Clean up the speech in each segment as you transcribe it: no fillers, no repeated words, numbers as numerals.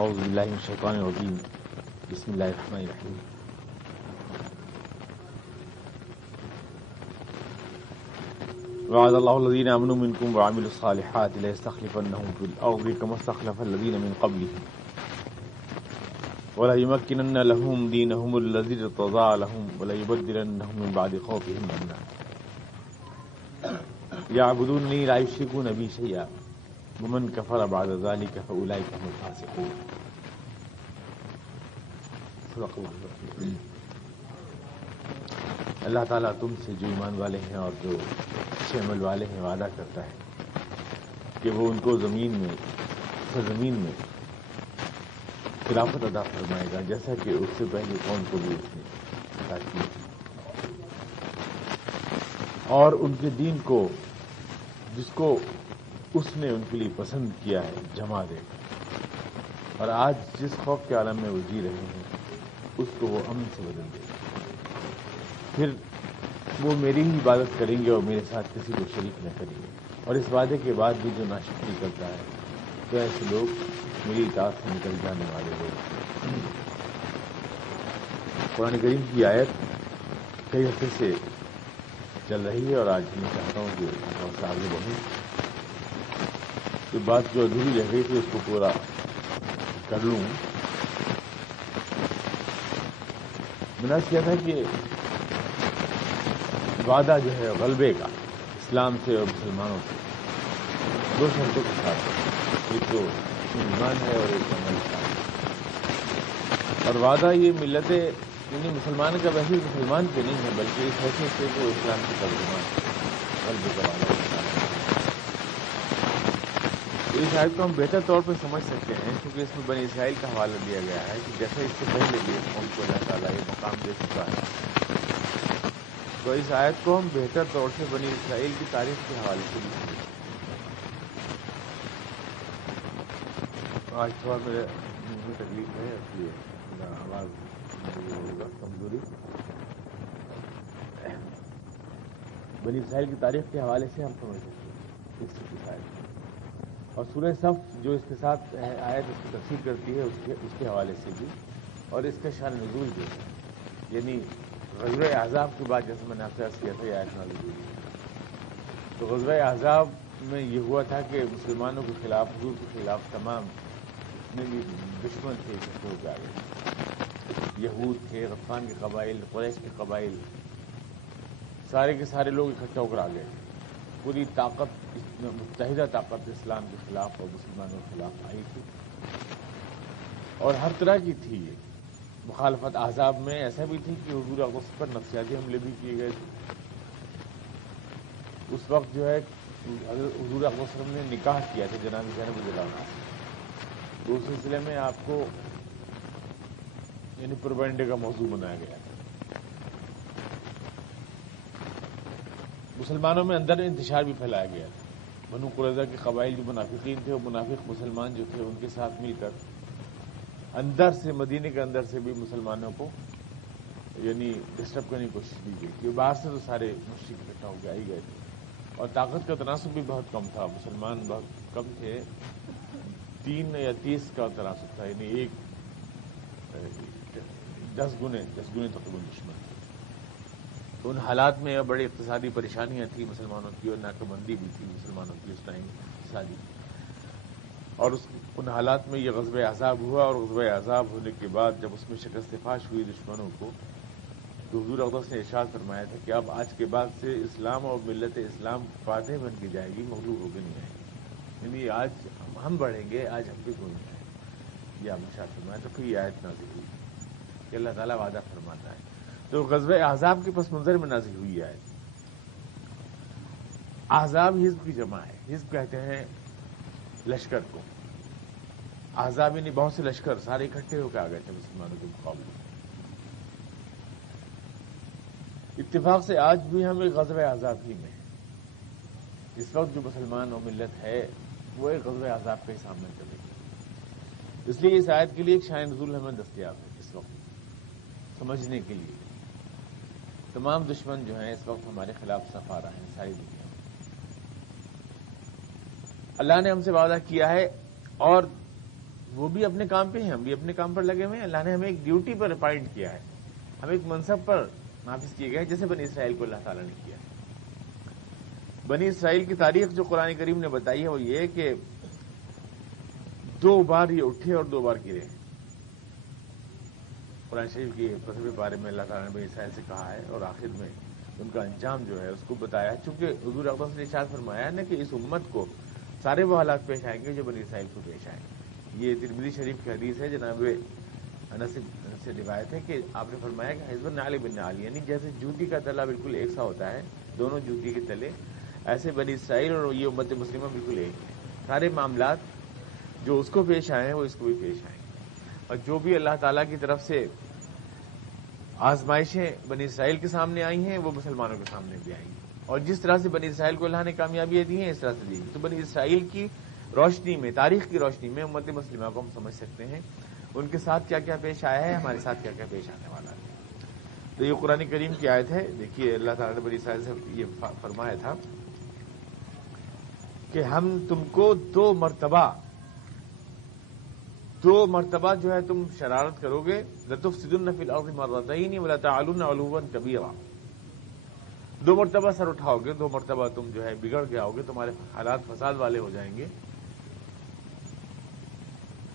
اعوذ باللہ من الشیطان الرجیم بسم اللہ الرحمن الرحیم وعد اللہ الذین آمنوا منکم وعملوا الصالحات لیستخلفنہم فی الارض کما استخلف الذین من قبلہم وليمكنن لهم دينهم الذي ارتضى لهم وليبدلنهم من بعد خوفهم امنا يعبدونني لا يشركون بي شيئا ومن كفر بعد ذلك فاولئك هم الفاسقون. صدق اللہ. اللہ تعالیٰ تم سے جو ایمان والے ہیں اور جو اچھے عمل والے ہیں وعدہ کرتا ہے کہ وہ ان کو زمین میں سرزمین میں خلافت ادا فرمائے گا جیسا کہ اس سے پہلے قوم کو بھی اس نے عطا کی تھی، اور ان کے دین کو جس کو اس نے ان کے لیے پسند کیا ہے جما دے گا، اور آج جس خوف کے عالم میں وہ جی رہے ہیں اس کو وہ امن سے بدل دے گا. پھر وہ میری ہی عبادت کریں گے اور میرے ساتھ کسی کو شریک نہ کریں گے. اور اس وعدے کے بعد بھی جو ناشکری کرتا ہے تو ایسے لوگ میری اطاعت سے نکل جانے والے لوگ. قرآن کریم کی آیت کئی ہفتے سے چل رہی ہے اور آج میں چاہتا ہوں کہ بہت سے آگے بڑھوں. یہ بات جو ادھوری رہ گئی تھی اس کو پورا کر لوں. میں نے کیا تھا کہ وعدہ جو ہے غلبے کا اسلام سے اور مسلمانوں سے دو شرطوں کے ساتھ، ایک تو ایمان ہے اور ایک عمل کا. اور وعدہ یہ ملت یعنی مسلمان کا ویسے مسلمان پہ نہیں ہے بلکہ اس حیثیت سے وہ اسلام کی ترجمان غلبے کا وعدہ کرتا ہے. اس آیت کو ہم بہتر طور پہ سمجھ سکتے ہیں کیونکہ اس میں بنی اسرائیل کا حوالہ دیا گیا ہے کہ جیسے اس سے پہلے بھی قوم کو اللہ تعالیٰ یہ مقام دے چکا ہے، تو اس آیت کو ہم بہتر طور سے بنی اسرائیل کی تاریخ کے حوالے سے بھی سمجھ سکتے ہیں. آج تھوڑا میرے منہ میں تکلیف ہے اس لیے آواز ہوگا کمزوری. بنی اسرائیل کی تاریخ کے حوالے سے ہم سمجھ سکتے ہیں اس آیت. اور سورہ صف جو اس کے ساتھ آیت اس کی تفسیر کرتی ہے اس کے حوالے سے بھی، اور اس کا شان نزول جو ہے یعنی غزوہ احزاب کے بعد جیسے میں نے آپ سے عرض کیا تھا یہ آیت نازل ہوئی. تو غزوہ احزاب میں یہ ہوا تھا کہ مسلمانوں کے خلاف حضور کے خلاف تمام جتنے بھی دشمن تھے اکٹھے ہو کے آ گئے. یہود تھے، غطفان کے قبائل، قریش کے قبائل، سارے کے سارے لوگ اکٹھے ہو کر آ گئے. پوری طاقت متحدہ طاقت اسلام کے خلاف اور مسلمانوں کے خلاف آئی تھی، اور ہر طرح کی تھی. یہ مخالفت احزاب میں ایسا بھی تھی کہ حضور اقدس پر نفسیاتی حملے بھی کیے گئے تھے. اس وقت جو ہے حضور اقدس نے نکاح کیا تھا جناب زینب رضی اللہ عنہا. تو اس سلسلے میں آپ کو یعنی پروپیگنڈے کا موضوع بنایا گیا تھا. مسلمانوں میں اندر انتشار بھی پھیلایا گیا تھا. بنو قریظہ کے قبائل جو منافقین تھے وہ منافق مسلمان جو تھے ان کے ساتھ مل کر اندر سے مدینے کے اندر سے بھی مسلمانوں کو یعنی ڈسٹرب کرنے کی کوشش کی گئی کہ باہر سے تو سارے مشرک اکٹھا ہو کے آئی گئے تھے، اور طاقت کا تناسب بھی بہت کم تھا. مسلمان بہت کم تھے، 3 یا 30 کا تناسب تھا، یعنی ایک 10 گنے تقریباً دشمن تھے. تو ان حالات میں بڑی اقتصادی پریشانیاں تھیں مسلمانوں کی، اور ناکہ بندی بھی تھی مسلمانوں کی اس ٹائم اقتصادی. اور ان حالات میں یہ غزوہ احزاب ہوا، اور غزوہ احزاب ہونے کے بعد جب اس میں شکست فاش ہوئی دشمنوں کو، تو حضور اقدس نے ارشاد فرمایا تھا کہ اب آج کے بعد سے اسلام اور ملت اسلام فاتح بن کے جائے گی، مغلوب ہو کے نہیں آئے گی. یعنی آج ہم بڑھیں گے، آج ہم پہ کوئی نہیں آئے گا، یہ آپ ارشاد فرمایا. تو پھر یہ آیت نازل ہوئی کہ اللہ تعالیٰ وعدہ فرماتا ہے. تو غزوہ احزاب کے پس منظر میں نازل ہوئی ہے. احزاب حزب کی جمع ہے. حزب کہتے ہیں لشکر کو. احزاب یعنی بہت سے لشکر سارے اکٹھے ہو کے آ گئے تھے مسلمانوں کے مقابلے. اتفاق سے آج بھی ہم ایک غزوہ احزاب ہی میں ہیں. اس وقت جو مسلمان اور ملت ہے وہ ایک غزوہ احزاب کا ہی سامنا کر رہی ہے. اس لیے اس آیت کے لیے ایک شان نزول ہمیں دستیاب ہے اس وقت سمجھنے کے لیے. تمام دشمن جو ہیں اس وقت ہمارے خلاف صف آ رہے ہیں ساری دنیا میں. اللہ نے ہم سے وعدہ کیا ہے، اور وہ بھی اپنے کام پہ ہیں, ہم بھی اپنے کام پر لگے ہوئے ہیں. اللہ نے ہمیں ایک ڈیوٹی پر اپائنٹ کیا ہے, ہمیں ایک منصب پر نافذ کیے گئے جیسے بنی اسرائیل کو اللہ تعالیٰ نے کیا. بنی اسرائیل کی تاریخ جو قرآن کریم نے بتائی ہے وہ یہ کہ 2 بار یہ اٹھے اور 2 بار گرے. قرآن شریف کی پسویں بارے میں اللہ تعالیٰ نے بنی اسرائیل سے کہا ہے اور آخر میں ان کا انجام جو ہے اس کو بتایا, چونکہ حضور اقدس نے ارشاد فرمایا ہے نا کہ اس امت کو سارے وہ حالات پیش آئیں گے جو بنی اسرائیل کو پیش آئیں گے. یہ ترمذی شریف کی حدیث ہے, جناب انس سے روایت ہے کہ آپ نے فرمایا کہ حزب نعل بن نعل, یعنی جیسے جوتی کا تلا بالکل ایک سا ہوتا ہے دونوں جوتی کے تلے, ایسے بنی اسرائیل اور یہ امت مسلمہ بالکل ایک ہے. سارے معاملات جو اس کو پیش آئے ہیں وہ اس کو بھی پیش آئیں گے, اور جو بھی اللہ تعالیٰ کی طرف سے آزمائشیں بنی اسرائیل کے سامنے آئی ہیں وہ مسلمانوں کے سامنے بھی آئیں گی. اور جس طرح سے بنی اسرائیل کو اللہ نے کامیابیاں دی ہیں اس طرح سے دی. تو بنی اسرائیل کی روشنی میں, تاریخ کی روشنی میں امت مسلمہ کو ہم سمجھ سکتے ہیں ان کے ساتھ کیا کیا پیش آیا ہے, ہمارے ساتھ کیا کیا پیش آنے والا ہے. تو یہ قرآن کریم کی آیت ہے. دیکھیے اللہ تعالیٰ نے بنی اسرائیل سے یہ فرمایا تھا کہ ہم تم کو 2 مرتبہ جو ہے تم شرارت کرو گے, لتفسدن فی الارض مرتین ولتعلن علوا کبیرا. 2 مرتبہ سر اٹھاؤ گے, 2 مرتبہ تم جو ہے بگڑ جاؤ گے, تمہارے حالات فساد والے ہو جائیں گے.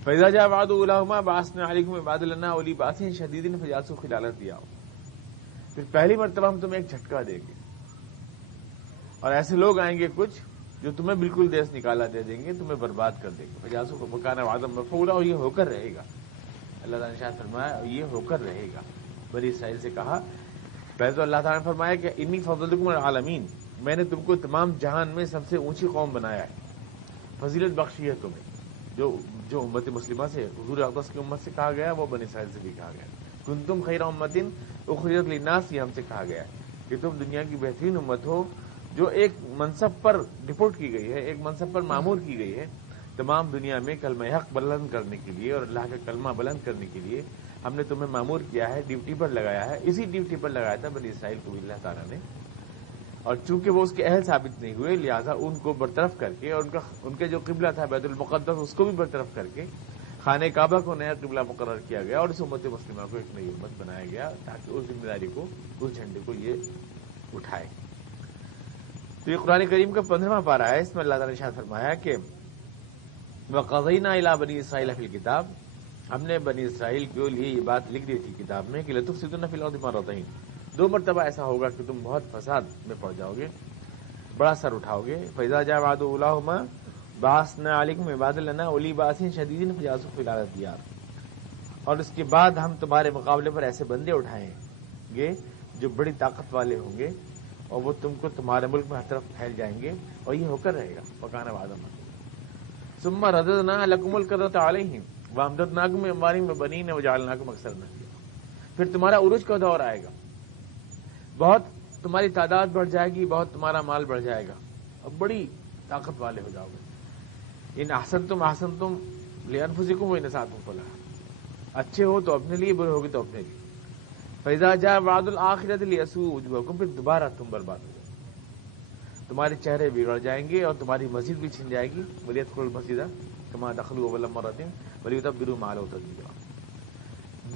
فَإِذَا جَاءَ وَعْدُ أُولَاهُمَا بَعَثْنَا عَلَيْكُمْ عِبَادًا لَنَا أُولِي بَأْسٍ شَدِيدٍ فَجَاسُوا خِلَالَ الدِّيَارِ. پھر پہلی مرتبہ ہم تمہیں ایک جھٹکا دیں گے, اور ایسے لوگ آئیں گے کچھ جو تمہیں بالکل دیس نکالا دے دیں گے, تمہیں برباد کر دیں گے. فَجَاسُوا وَكَانَ وَعْدًا مَفْعُولًا, اور یہ ہو کر رہے گا. اللہ تعالیٰ نے ارشاد فرمایا یہ ہو کر رہے گا. بنی اسرائیل سے کہا, پہلے تو اللہ تعالیٰ نے فرمایا کہ انی فضلتکم علی العالمین, میں نے تم کو تمام جہان میں سب سے اونچی قوم بنایا ہے, فضیلت بخشی ہے تمہیں. جو امت مسلمہ سے حضور اقدس کی امت سے کہا گیا وہ بنی اسرائیل سے بھی کہا گیا. کنتم خیر امۃ اخرجت للناس, یہ ہم سے کہا گیا کہ تم دنیا کی بہترین امت ہو جو ایک منصب پر ڈپورٹ کی گئی ہے, ایک منصب پر معمور کی گئی ہے, تمام دنیا میں کلمہ حق بلند کرنے کے لیے اور اللہ کا کلمہ بلند کرنے کے لیے ہم نے تمہیں معمور کیا ہے, ڈیوٹی پر لگایا ہے. اسی ڈیوٹی پر لگایا تھا بنی اسرائیل کو بھی اللہ تعالیٰ نے, اور چونکہ وہ اس کے اہل ثابت نہیں ہوئے لہذا ان کو برطرف کر کے, اور ان کے جو قبلہ تھا بیت المقدس اس کو بھی برطرف کر کے خانہ کعبہ کو نیا قبلہ مقرر کیا گیا, اور اس امت مسلمہ کو ایک نئی امت بنایا گیا تاکہ اس ذمہ داری کو, اس جھنڈے کو یہ اٹھائے. تو یہ قرآن کریم کا 15واں پارہ ہے. اس میں اللہ تعالیٰ نے ارشاد فرمایا کہ وَقَضَيْنَا إِلَىٰ بَنِي إِسْرَائِيلَ فِي الْكِتَابِ, ہم نے بنی اسرائیل کے لیے یہ بات لکھ دی تھی کتاب میں کہ لَتُفْسِدُنَّ فِي الْأَرْضِ مَرَّتَيْنِ, 2 مرتبہ ایسا ہوگا کہ تم بہت فساد میں پڑ جاؤ گے, بڑا سر اٹھاؤ گے. فَإِذَا جَاءَ وَعْدُ أُولَاهُمَا بَعَثْنَا عَلَيْكُمْ عِبَادًا لَنَا أُولِي بَأْسٍ شَدِيدٍ فَجَاسُوا خِلَالَ الدِّيَارِ. اور اس کے بعد ہم تمہارے مقابلے پر ایسے بندے اٹھائیں گے جو بڑی طاقت والے ہوں گے, اور وہ تم کو تمہارے ملک میں ہر طرف پھیل جائیں گے, اور یہ ہو کر رہے گا. وَكَانَ وَعْدًا مَفْعُولًا ثُمَّ رَدَدْنَا لَكُمُ الْكَرَّةَ عَلَيْهِمْ وَأَمْدَدْنَاكُمْ بِأَمْوَالٍ وَبَنِينَ وَجَعَلْنَاكُمْ أَكْثَرَ نَفِيرًا. پھر تمہارا عروج کا دور آئے گا, بہت تمہاری تعداد بڑھ جائے گی, بہت تمہارا مال بڑھ جائے گا, اور بڑی طاقت والے ہو جاؤ گے. ان احسنتم احسنتم لانفسکم وان اسأتم فلہا, اچھے ہو تو اپنے لیے, برے ہوگے تو اپنے لیے. فإذا جاء وعد الآخرة ليسوء وجوهكم, پھر دوبارہ تم برباد ہو جاؤ, تمہارے چہرے بگڑ جائیں گے, اور تمہاری مسجد بھی چھن جائے گی. وَلْيَدْخُلُوا الْمَسْجِدَ كَمَا دَخَلُوهُ أَوَّلَ مَرَّةٍ وَلْيُتَبِّرُوا مَا عَلَوْا تَتْبِيرًا.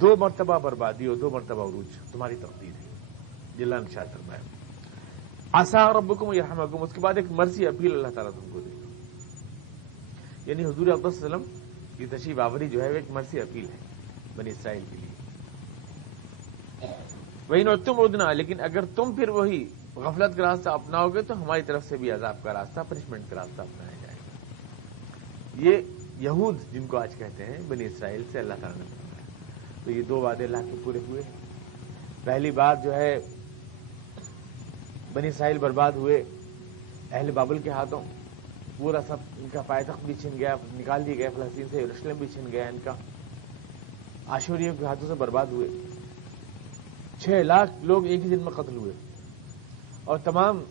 2 مرتبہ بربادی اور 2 مرتبہ عروج تمہاری تقدیر ہے. جل نے ارشاد فرمایا عسیٰ ربکم یرحمکم, اس کے بعد ایک مرسی اپیل اللہ تعالیٰ تم کو دے گا. یعنی حضور اقدس صلی اللہ علیہ وسلم کی تشریف آوری جو ہے وہ ایک مرسی اپیل ہے بنی اسرائیل کے لیے. وَإِنْ عُدْتُمْ عُدْنَا, لیکن اگر تم پھر وہی غفلت کا راستہ اپناؤ گے تو ہماری طرف سے بھی عذاب کا راستہ, پنشمنٹ کا راستہ اپنایا جائے گا. یہ یہود جن کو آج کہتے ہیں بنی اسرائیل سے اللہ تعالیٰ نے فرمایا. تو یہ 2 وعدے اللہ کے پورے ہوئے. پہلی بات جو ہے بنی اسرائیل برباد ہوئے اہل بابل کے ہاتھوں, پورا سب ان کا پائتخت بھی چھن گیا, نکال دیے گئے فلسطین سے, یروشلم بھی چھن گیا ان کا, آشوریوں کے ہاتھوں سے برباد ہوئے. 6 لاکھ لوگ ایک ہی دن میں قتل ہوئے, اور تمام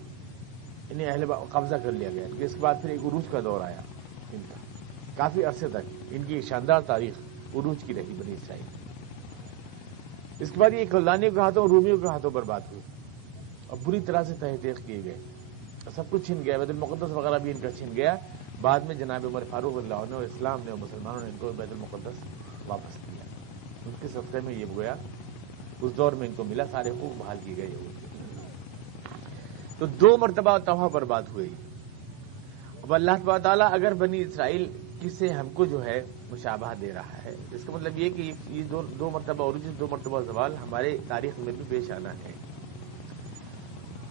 انہیں اہل قبضہ کر لیا گیا. اس کے بعد پھر ایک عروج کا دور آیا ان کا, کافی عرصے تک ان کی شاندار تاریخ عروج کی رہی بنی اسرائیل. اس کے بعد یہ کلدانیوں کے ہاتھوں, رومیوں کے ہاتھوں برباد ہوئے, اور بری طرح سے تہہ تیغ کیے گئے, اور سب کچھ چھن گیا. بیت المقدس وغیرہ بھی ان کا چھن گیا, بعد میں جناب عمر فاروق رضی اللہ عنہ اور اسلام نے اور مسلمانوں نے ان کو بیت المقدس واپس کیا. ان کے صدقے میں یہ گویا اس دور میں ان کو ملا, سارے حقوق بحال کیے گئے. تو 2 مرتبہ توحہ برباد ہوئی. اب اللہ تبارک تعالیٰ اگر بنی اسرائیل کی سے ہم کو جو ہے مشابہ دے رہا ہے, اس کا مطلب یہ کہ یہ 2 مرتبہ عروج 2 مرتبہ زوال ہمارے تاریخ میں بھی پیش آنا ہے.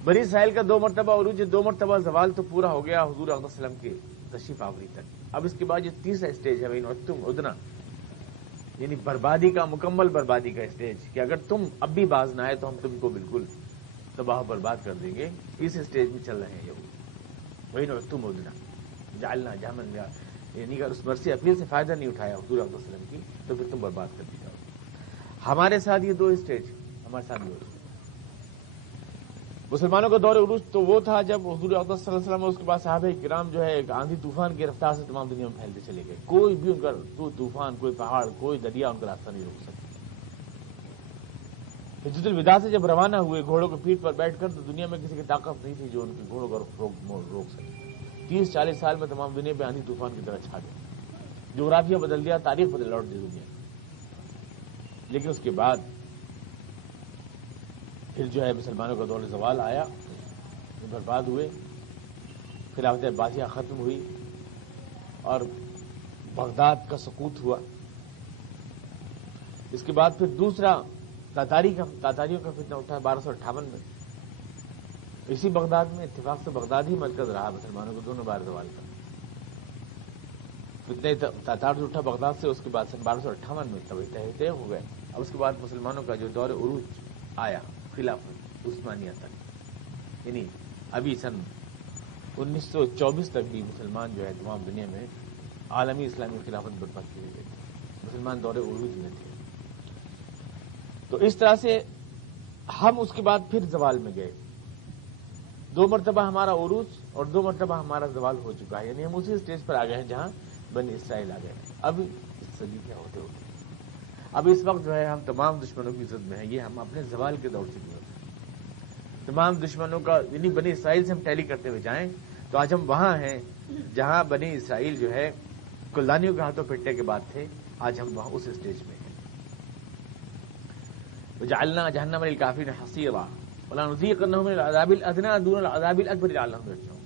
بنی اسرائیل کا 2 مرتبہ عروج 2 مرتبہ زوال تو پورا ہو گیا حضور علیہ وسلم کے تشریف آوری تک. اب اس کے بعد جو تیسرا اسٹیج ہے تم ادنا, یعنی بربادی کا, مکمل بربادی کا اسٹیج, کہ اگر تم اب بھی باز نہ آئے تو ہم تم کو بالکل تباہ برباد کر دیں گے. اس اسٹیج میں چل رہے ہیں یہ وہی تم ادنا جالنا جامن, یعنی اگر اس برسی اپیل سے فائدہ نہیں اٹھایا حضور علیہ وسلم کی تو پھر تم برباد کر دی جاؤ. ہمارے ساتھ یہ 2 اسٹیج ہمارے ساتھ بھی ہوتے. مسلمانوں کا دور عروج تو وہ تھا جب حضور اقدس صلی اللہ علیہ وسلم اور اس کے بعد صحابہ کرام جو ہے ایک آندھی طوفان کی رفتار سے تمام دنیا میں پھیلتے چلے گئے. کوئی بھی ان کا طوفان, کوئی پہاڑ, کوئی دریا ان کا راستہ نہیں روک سکتا. حجۃ الوداع سے جب روانہ ہوئے گھوڑوں کے پیٹھ پر بیٹھ کر, تو دنیا میں کسی کی طاقت نہیں تھی جو ان کے گھوڑوں کا روک سکے. 30-40 سال میں تمام دنیا پہ آندھی طوفان کی طرح چھا گئے, جغرافیہ بدل دیا, تاریخ بدل لوٹ دی دنیا. لیکن اس کے بعد پھر جو ہے مسلمانوں کا دور زوال آیا, برباد ہوئے, خلافت عباسیہ ختم ہوئی اور بغداد کا سقوط ہوا. اس کے بعد پھر دوسرا تاتاریوں کا فتنہ اٹھا 1258 میں. اسی بغداد میں اتفاق سے بغداد ہی مرکز رہا مسلمانوں کو دونوں بار زوال کا. فتنہ تاتار جو اٹھا بغداد سے, اس کے بعد سن 1258 میں طے ہو گئے. اب اس کے بعد مسلمانوں کا جو دور عروج آیا خلافت عثمانیہ تک, یعنی ابھی سن 1924 تک بھی مسلمان جو ہے تمام دنیا میں عالمی اسلامی خلافت برپا کی گئی. مسلمان دور عروج میں تھے. تو اس طرح سے ہم اس کے بعد پھر زوال میں گئے. 2 مرتبہ ہمارا عروج اور 2 مرتبہ ہمارا زوال ہو چکا ہے, یعنی ہم اسی اسٹیج پر آ گئے ہیں جہاں بنی اسرائیل آ گئے. اب اس صدی کیا ہوتے ہوتے اب اس وقت جو ہے ہم تمام دشمنوں کی زد میں ہیں. یہ ہم اپنے زوال کے دور سے گزرتے ہیں. تمام دشمنوں کا, یعنی بنی اسرائیل سے ہم ٹیلی کرتے ہوئے جائیں تو آج ہم وہاں ہیں جہاں بنی اسرائیل جو ہے کلدانیوں کے ہاتھوں پٹنے کے بعد تھے. آج ہم وہاں اس اسٹیج میں ہیں. وجعلنا جہنم للکافرین حصیرا ولنذیقنہم من العذاب الادنی دون العذاب الاکبر لعلہم یرجعون.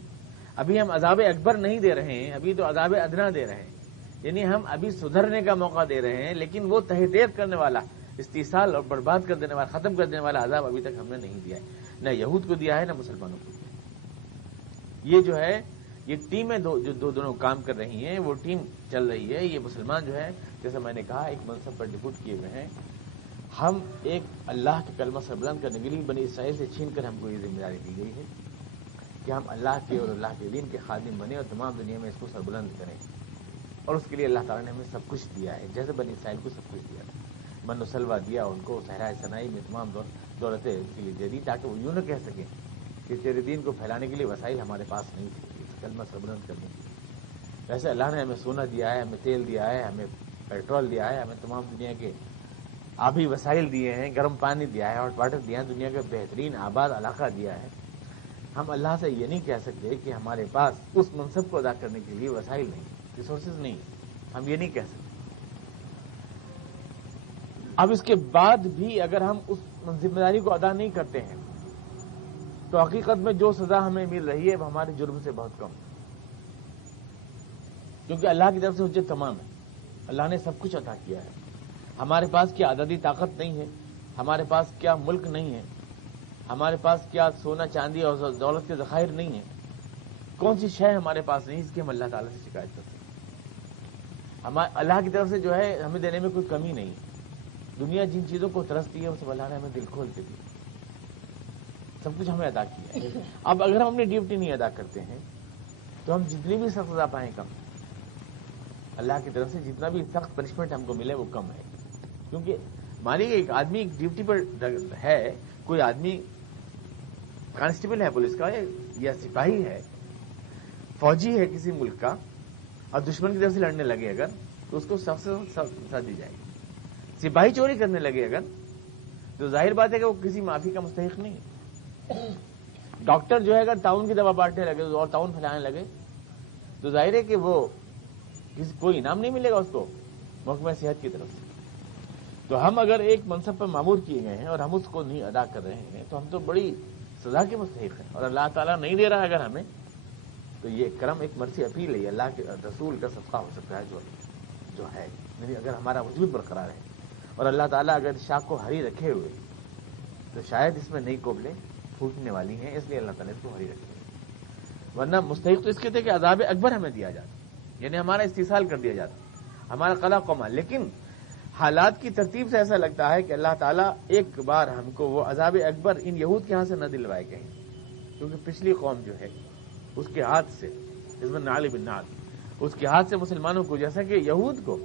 ابھی ہم عذاب اکبر نہیں دے رہے ہیں, ابھی تو عذاب ادنا دے رہے ہیں. یعنی ہم ابھی سدھرنے کا موقع دے رہے ہیں, لیکن وہ تہدید کرنے والا, استیصال اور برباد کر دینے والا, ختم کر دینے والا عذاب ابھی تک ہم نے نہیں دیا ہے. نہ یہود کو دیا ہے, نہ مسلمانوں کو دیا ہے. یہ جو ہے یہ ٹیمیں جو دونوں کام کر رہی ہیں, وہ ٹیم چل رہی ہے. یہ مسلمان جو ہے جیسا میں نے کہا ایک منصب پر ڈپوٹ کیے ہوئے ہیں. ہم ایک اللہ کے کلمہ سربلند کرنے کے لیے بنی اسرائیل سے چھین کر ہم کو یہ ذمہ داری دی گئی ہے کہ ہم اللہ کے اور اللہ کے دین کے خادم بنے اور تمام دنیا میں اس کو سربلند کریں. اور اس کے لیے اللہ تعالیٰ نے ہمیں سب کچھ دیا ہے, جیسے بنی اسرائیل کو سب کچھ دیا. من و سلوہ دیا ان کو, صحرائے سنائی میں تمام دولتیں ان کے لیے دے دی تاکہ وہ یوں نہ کہہ سکیں کہ تیرے دین کو پھیلانے کے لیے وسائل ہمارے پاس نہیں تھے کلمہ سربلند کرنے کے لیے. ویسے اللہ نے ہمیں سونا دیا ہے, ہمیں تیل دیا ہے, ہمیں پیٹرول دیا ہے, ہمیں تمام دنیا کے آبی وسائل دیے ہیں, گرم پانی دیا ہے, ہاٹ واٹر دیا ہے, دنیا کا بہترین آباد علاقہ دیا ہے. ہم اللہ سے یہ نہیں کہہ سکتے کہ ہمارے پاس اس منصب کو ادا کرنے کے لیے وسائل نہیں, ریسورسز نہیں. ہم یہ نہیں کہہ سکتے. اب اس کے بعد بھی اگر ہم اس ذمہ داری کو ادا نہیں کرتے ہیں تو حقیقت میں جو سزا ہمیں مل رہی ہے وہ ہمارے جرم سے بہت کم ہے, کیونکہ اللہ کی طرف سے حجت تمام ہے. اللہ نے سب کچھ عطا کیا ہے. ہمارے پاس کیا عددی طاقت نہیں ہے, ہمارے پاس کیا ملک نہیں ہے, ہمارے پاس کیا سونا چاندی اور دولت کے ذخائر نہیں ہیں. کون سی شے ہمارے پاس نہیں اس کی ہم اللہ تعالیٰ سے شکایت کرتے ہیں. اللہ کی طرف سے جو ہے ہمیں دینے میں کوئی کمی نہیں. دنیا جن چیزوں کو ترستی ہے وہ سب اللہ نے ہمیں دل کھول کے دی, سب کچھ ہمیں ادا کیا ہے. اب اگر ہم اپنی ڈیوٹی نہیں ادا کرتے ہیں تو ہم جتنی بھی سخت سزا پائیں کم. اللہ کی طرف سے جتنا بھی سخت پنشمنٹ ہم کو ملے وہ کم ہے. کیونکہ مانی ایک آدمی ایک ڈیوٹی پر ہے, کوئی آدمی کانسٹیبل ہے پولیس کا یا سپاہی ہے, فوجی ہے کسی ملک کا, اور دشمن کی طرف سے لڑنے لگے اگر تو اس کو سخت سے سخت سزا دی جائے گی. سپاہی چوری کرنے لگے اگر تو ظاہر بات ہے کہ وہ کسی معافی کا مستحق نہیں ہے. ڈاکٹر جو ہے اگر تعاون کی دوا بانٹنے لگے اور تعاون پھیلانے لگے تو ظاہر ہے کہ وہ کوئی انعام نہیں ملے گا اس کو محکمہ صحت کی طرف سے. تو ہم اگر ایک منصب پر معمور کیے گئے ہیں اور ہم اس کو نہیں ادا کر رہے ہیں تو ہم تو بڑی سزا کے مستحق ہیں, اور اللہ تعالیٰ نہیں دے رہا اگر ہمیں, تو یہ کرم ایک مرثی اپیل ہے, اللہ کے رسول کا صدقہ ہو سکتا ہے جو ہے, یعنی اگر ہمارا وجود برقرار ہے اور اللہ تعالیٰ اگر شاخ کو ہری رکھے ہوئے تو شاید اس میں نئی کوبلیں پھوٹنے والی ہیں, اس لیے اللہ تعالیٰ اس کو ہری رکھے, ورنہ مستحق تو اس کے تھے کہ عذاب اکبر ہمیں دیا جاتا, یعنی ہمارا استحصال کر دیا جاتا, ہمارا قلع قوما. لیکن حالات کی ترتیب سے ایسا لگتا ہے کہ اللہ تعالیٰ ایک بار ہم کو وہ عذاب اکبر ان یہود کے ہاں سے نہ دلوائے کہیں, کیونکہ پچھلی قوم جو ہے اس کے ہاتھ سے حزب النعل بالنعل, اس کے ہاتھ سے مسلمانوں کو, جیسا کہ یہود کو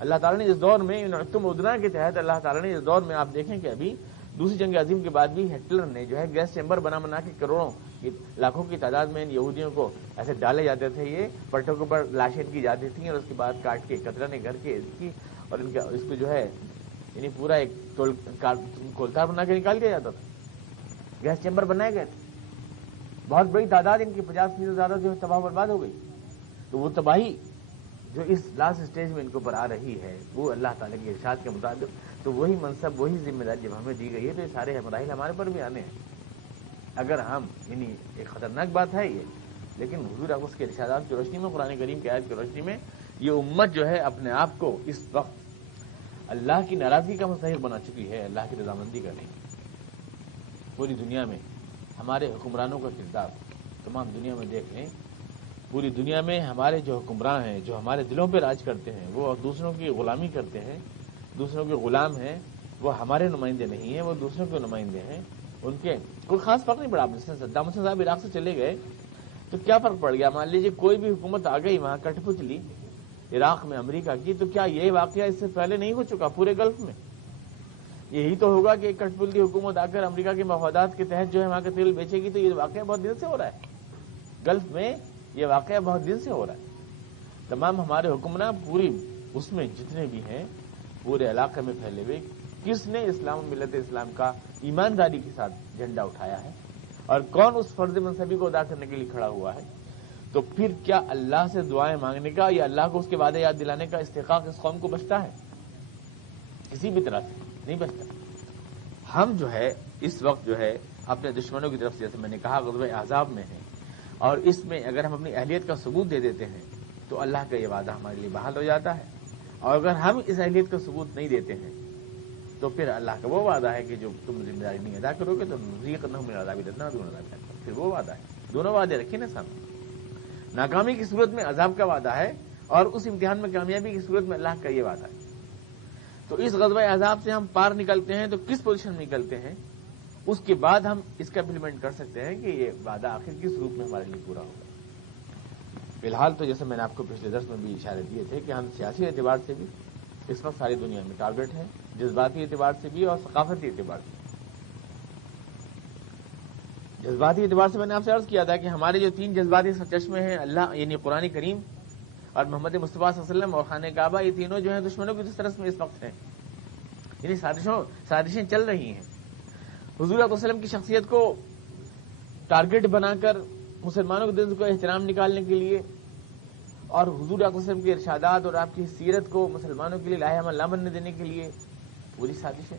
اللہ تعالیٰ نے اس دور میں تم ادنا کے تحت اللہ تعالیٰ نے اس دور میں, آپ دیکھیں کہ ابھی دوسری جنگ عظیم کے بعد بھی ہٹلر نے جو ہے گیس چیمبر بنا کے کروڑوں لاکھوں کی تعداد میں ان یہودیوں کو ایسے ڈالے جاتے تھے, یہ پٹوں کے اوپر لاشیں کی جاتی تھیں اور اس کے بعد کاٹ کے کترا گھر کے کی اور ان کا اس کو جو ہے یعنی پورا ایک کولتار بنا کے نکال دیا جاتا تھا. گیس چیمبر بنائے گئے تھے, بہت بڑی تعداد ان کی 50% سے زیادہ جو ہے تباہ برباد ہو گئی. تو وہ تباہی جو اس لاسٹ اسٹیج میں ان کے اوپر آ رہی ہے وہ اللہ تعالیٰ کے ارشاد کے مطابق, تو وہی منصب وہی ذمہ داری جب ہمیں دی گئی ہے تو یہ سارے مراحل ہمارے پر بھی آنے ہیں. اگر ہم یعنی ایک خطرناک بات ہے یہ, لیکن حضور اقدس کے ارشادات کی روشنی میں, قرآن کریم کی آیت کی روشنی میں یہ امت جو ہے اپنے آپ کو اس وقت اللہ کی ناراضگی کا مستحق بنا چکی ہے, اللہ کی رضامندی کا نہیں. پوری دنیا میں ہمارے حکمرانوں کا کردار تمام دنیا میں دیکھ لیں, پوری دنیا میں ہمارے جو حکمران ہیں جو ہمارے دلوں پہ راج کرتے ہیں وہ دوسروں کی غلامی کرتے ہیں, دوسروں کے غلام ہیں, وہ ہمارے نمائندے نہیں ہیں, وہ دوسروں کے نمائندے ہیں. ان کے کوئی خاص فرق نہیں پڑا. صدام حسین صاحب عراق سے چلے گئے تو کیا فرق پڑ گیا؟ مان لیجیے کوئی بھی حکومت آ گئی وہاں کٹ پتلی عراق میں امریکہ کی, تو کیا یہ واقعہ اس سے پہلے نہیں ہو چکا پورے گلف میں؟ یہی تو ہوگا کہ ایک کٹ پتلی حکومت آ کر امریکہ کے مفادات کے تحت جو ہے وہاں کا تیل بیچے گی, تو یہ واقعہ بہت دن سے ہو رہا ہے گلف میں, یہ واقعہ بہت دن سے ہو رہا ہے. تمام ہمارے حکمران پوری اس میں جتنے بھی ہیں پورے علاقے میں پھیلے ہوئے, کس نے اسلام و ملت اسلام کا ایمانداری کے ساتھ جھنڈا اٹھایا ہے اور کون اس فرض منصبی کو ادا کرنے کے لیے کھڑا ہوا ہے؟ تو پھر کیا اللہ سے دعائیں مانگنے کا یا اللہ کو اس کے وعدے یاد دلانے کا استحقاق اس قوم کو بچتا ہے؟ کسی بھی طرح سے نہیں بچتا. ہم جو ہے اس وقت جو ہے اپنے دشمنوں کی طرف سے, جیسے میں نے کہا, غزوہ احزاب میں ہیں, اور اس میں اگر ہم اپنی اہلیت کا ثبوت دے دیتے ہیں تو اللہ کا یہ وعدہ ہمارے لیے بحال ہو جاتا ہے, اور اگر ہم اس اہلیت کا ثبوت نہیں دیتے ہیں تو پھر اللہ کا وہ وعدہ ہے کہ جو تم ذمہ داری نہیں ادا کرو گے تو نذیقنہم من عذاب الدنیا دون عذاب, پھر وہ وعدہ ہے. دونوں وعدے رکھے نا سامنے, ناکامی کی صورت میں عذاب کا وعدہ ہے اور اس امتحان میں کامیابی کی صورت میں اللہ کا یہ وعدہ ہے. تو اس غزوہ احزاب سے ہم پار نکلتے ہیں تو کس پوزیشن میں نکلتے ہیں, اس کے بعد ہم اس کا امپلیمنٹ کر سکتے ہیں کہ یہ وعدہ آخر کس روپ میں ہمارے لیے پورا ہوگا. فی الحال تو جیسے میں نے آپ کو پچھلے درس میں بھی اشارے دیے تھے کہ ہم سیاسی اعتبار سے بھی اس وقت ساری دنیا میں ٹارگٹ ہیں, جذباتی اعتبار سے بھی اور ثقافتی اعتبار سے. جذباتی اعتبار سے میں نے آپ سے عرض کیا تھا کہ ہمارے جو 3 جذباتی سرچشمے ہیں, اللہ یعنی قرآن کریم اور محمد مصطفیٰ صلی اللہ علیہ وسلم اور خانہ کعبہ, یہ تینوں جو ہیں دشمنوں کی طرف میں اس وقت ہیں, یعنی سازشیں چل رہی ہیں. حضور علیہ وسلم کی شخصیت کو ٹارگٹ بنا کر مسلمانوں کے دل کو احترام نکالنے کے لیے اور حضور علیہ وسلم کے ارشادات اور آپ کی سیرت کو مسلمانوں کے لیے لاہے عمل نہ بننے دینے کے لیے پوری سازشیں.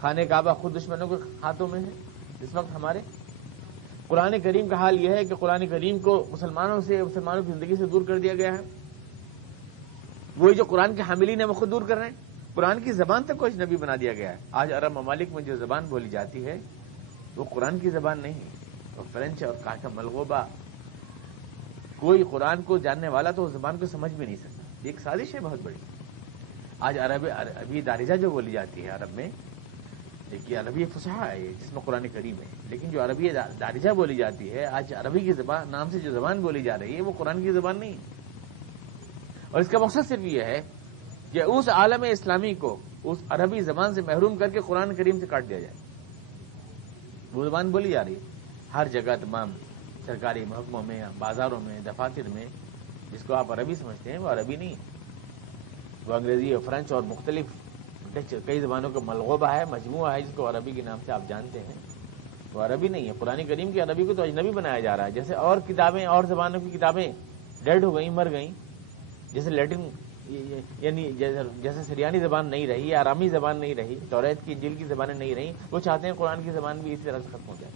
خانہ کعبہ خود دشمنوں کے ہاتھوں میں ہے اس وقت ہمارے. قرآن کریم کا حال یہ ہے کہ قرآن کریم کو مسلمانوں کی زندگی سے دور کر دیا گیا ہے. وہی جو قرآن کے حاملین ہیں وہ خود دور کر رہے ہیں. قرآن کی زبان تک کو اجنبی بنا دیا گیا ہے. آج عرب ممالک میں جو زبان بولی جاتی ہے وہ قرآن کی زبان نہیں ہے, وہ فرینچ اور کاٹا ملغوبہ. کوئی قرآن کو جاننے والا تو اس زبان کو سمجھ بھی نہیں سکتا. ایک سازش ہے بہت بڑی. آج عربی دارجہ جو بولی جاتی ہے عرب میں, دیکھیے عربی فصحا ہے جس میں قرآن کریم ہے, لیکن جو عربی دارجہ بولی جاتی ہے آج عربی کی زبان نام سے جو زبان بولی جا رہی ہے وہ قرآن کی زبان نہیں ہے. اور اس کا مقصد صرف یہ ہے کہ اس عالم اسلامی کو اس عربی زبان سے محروم کر کے قرآن کریم سے کاٹ دیا جائے. وہ زبان بولی جا رہی ہے ہر جگہ, تمام سرکاری محکموں میں, بازاروں میں, دفاتر میں. جس کو آپ عربی سمجھتے ہیں وہ عربی نہیں ہے, وہ انگریزی اور فرینچ اور مختلف کئی زبانوں کا ملغوبہ ہے, مجموعہ ہے جس کو عربی کے نام سے آپ جانتے ہیں. وہ عربی نہیں ہے. قرآن کریم کی عربی کو تو اجنبی بنایا جا رہا ہے, جیسے اور کتابیں اور زبانوں کی کتابیں ڈیڈ ہو گئیں، مر گئیں، جیسے لیٹن یعنی جیسے سریانی زبان نہیں رہی، آرامی زبان نہیں رہی، توریت کی انجیل کی زبانیں نہیں رہیں، وہ چاہتے ہیں قرآن کی زبان بھی اسی طرح سے ختم ہو جائے،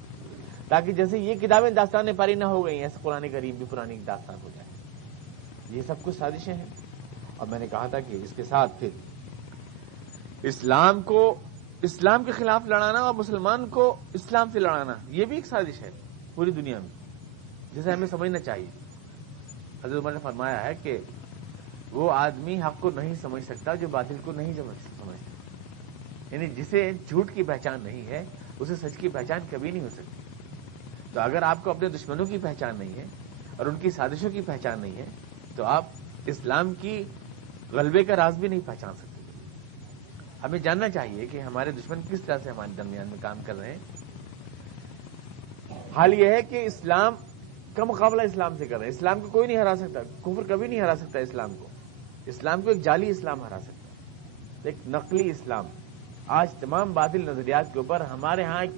تاکہ جیسے یہ کتابیں داستان پاری نہ ہو گئی ایسے قرآن کریم بھی پرانی داستان ہو جائے۔ یہ سب کچھ سازشیں ہیں۔ اور میں نے کہا تھا کہ اس کے ساتھ پھر اسلام کے خلاف لڑانا اور مسلمان کو اسلام سے لڑانا، یہ بھی ایک سازش ہے پوری دنیا میں، جسے ہمیں سمجھنا چاہیے۔ حضرت عمر نے فرمایا ہے کہ وہ آدمی حق کو نہیں سمجھ سکتا جو باطل کو نہیں سمجھتا، یعنی جسے جھوٹ کی پہچان نہیں ہے اسے سچ کی پہچان کبھی نہیں ہو سکتی۔ تو اگر آپ کو اپنے دشمنوں کی پہچان نہیں ہے اور ان کی سازشوں کی پہچان نہیں ہے تو آپ اسلام کی غلبے کا راز بھی نہیں پہچان سکتے۔ ہمیں جاننا چاہیے کہ ہمارے دشمن کس طرح سے ہمارے درمیان میں کام کر رہے ہیں۔ حال یہ ہے کہ اسلام کا مقابلہ اسلام سے کر رہے ہیں۔ اسلام کو کوئی نہیں ہرا سکتا، کفر کبھی نہیں ہرا سکتا اسلام کو۔ اسلام کو ایک جعلی اسلام ہرا سکتا ہے، ایک نقلی اسلام۔ آج تمام باطل نظریات کے اوپر ہمارے ہاں ایک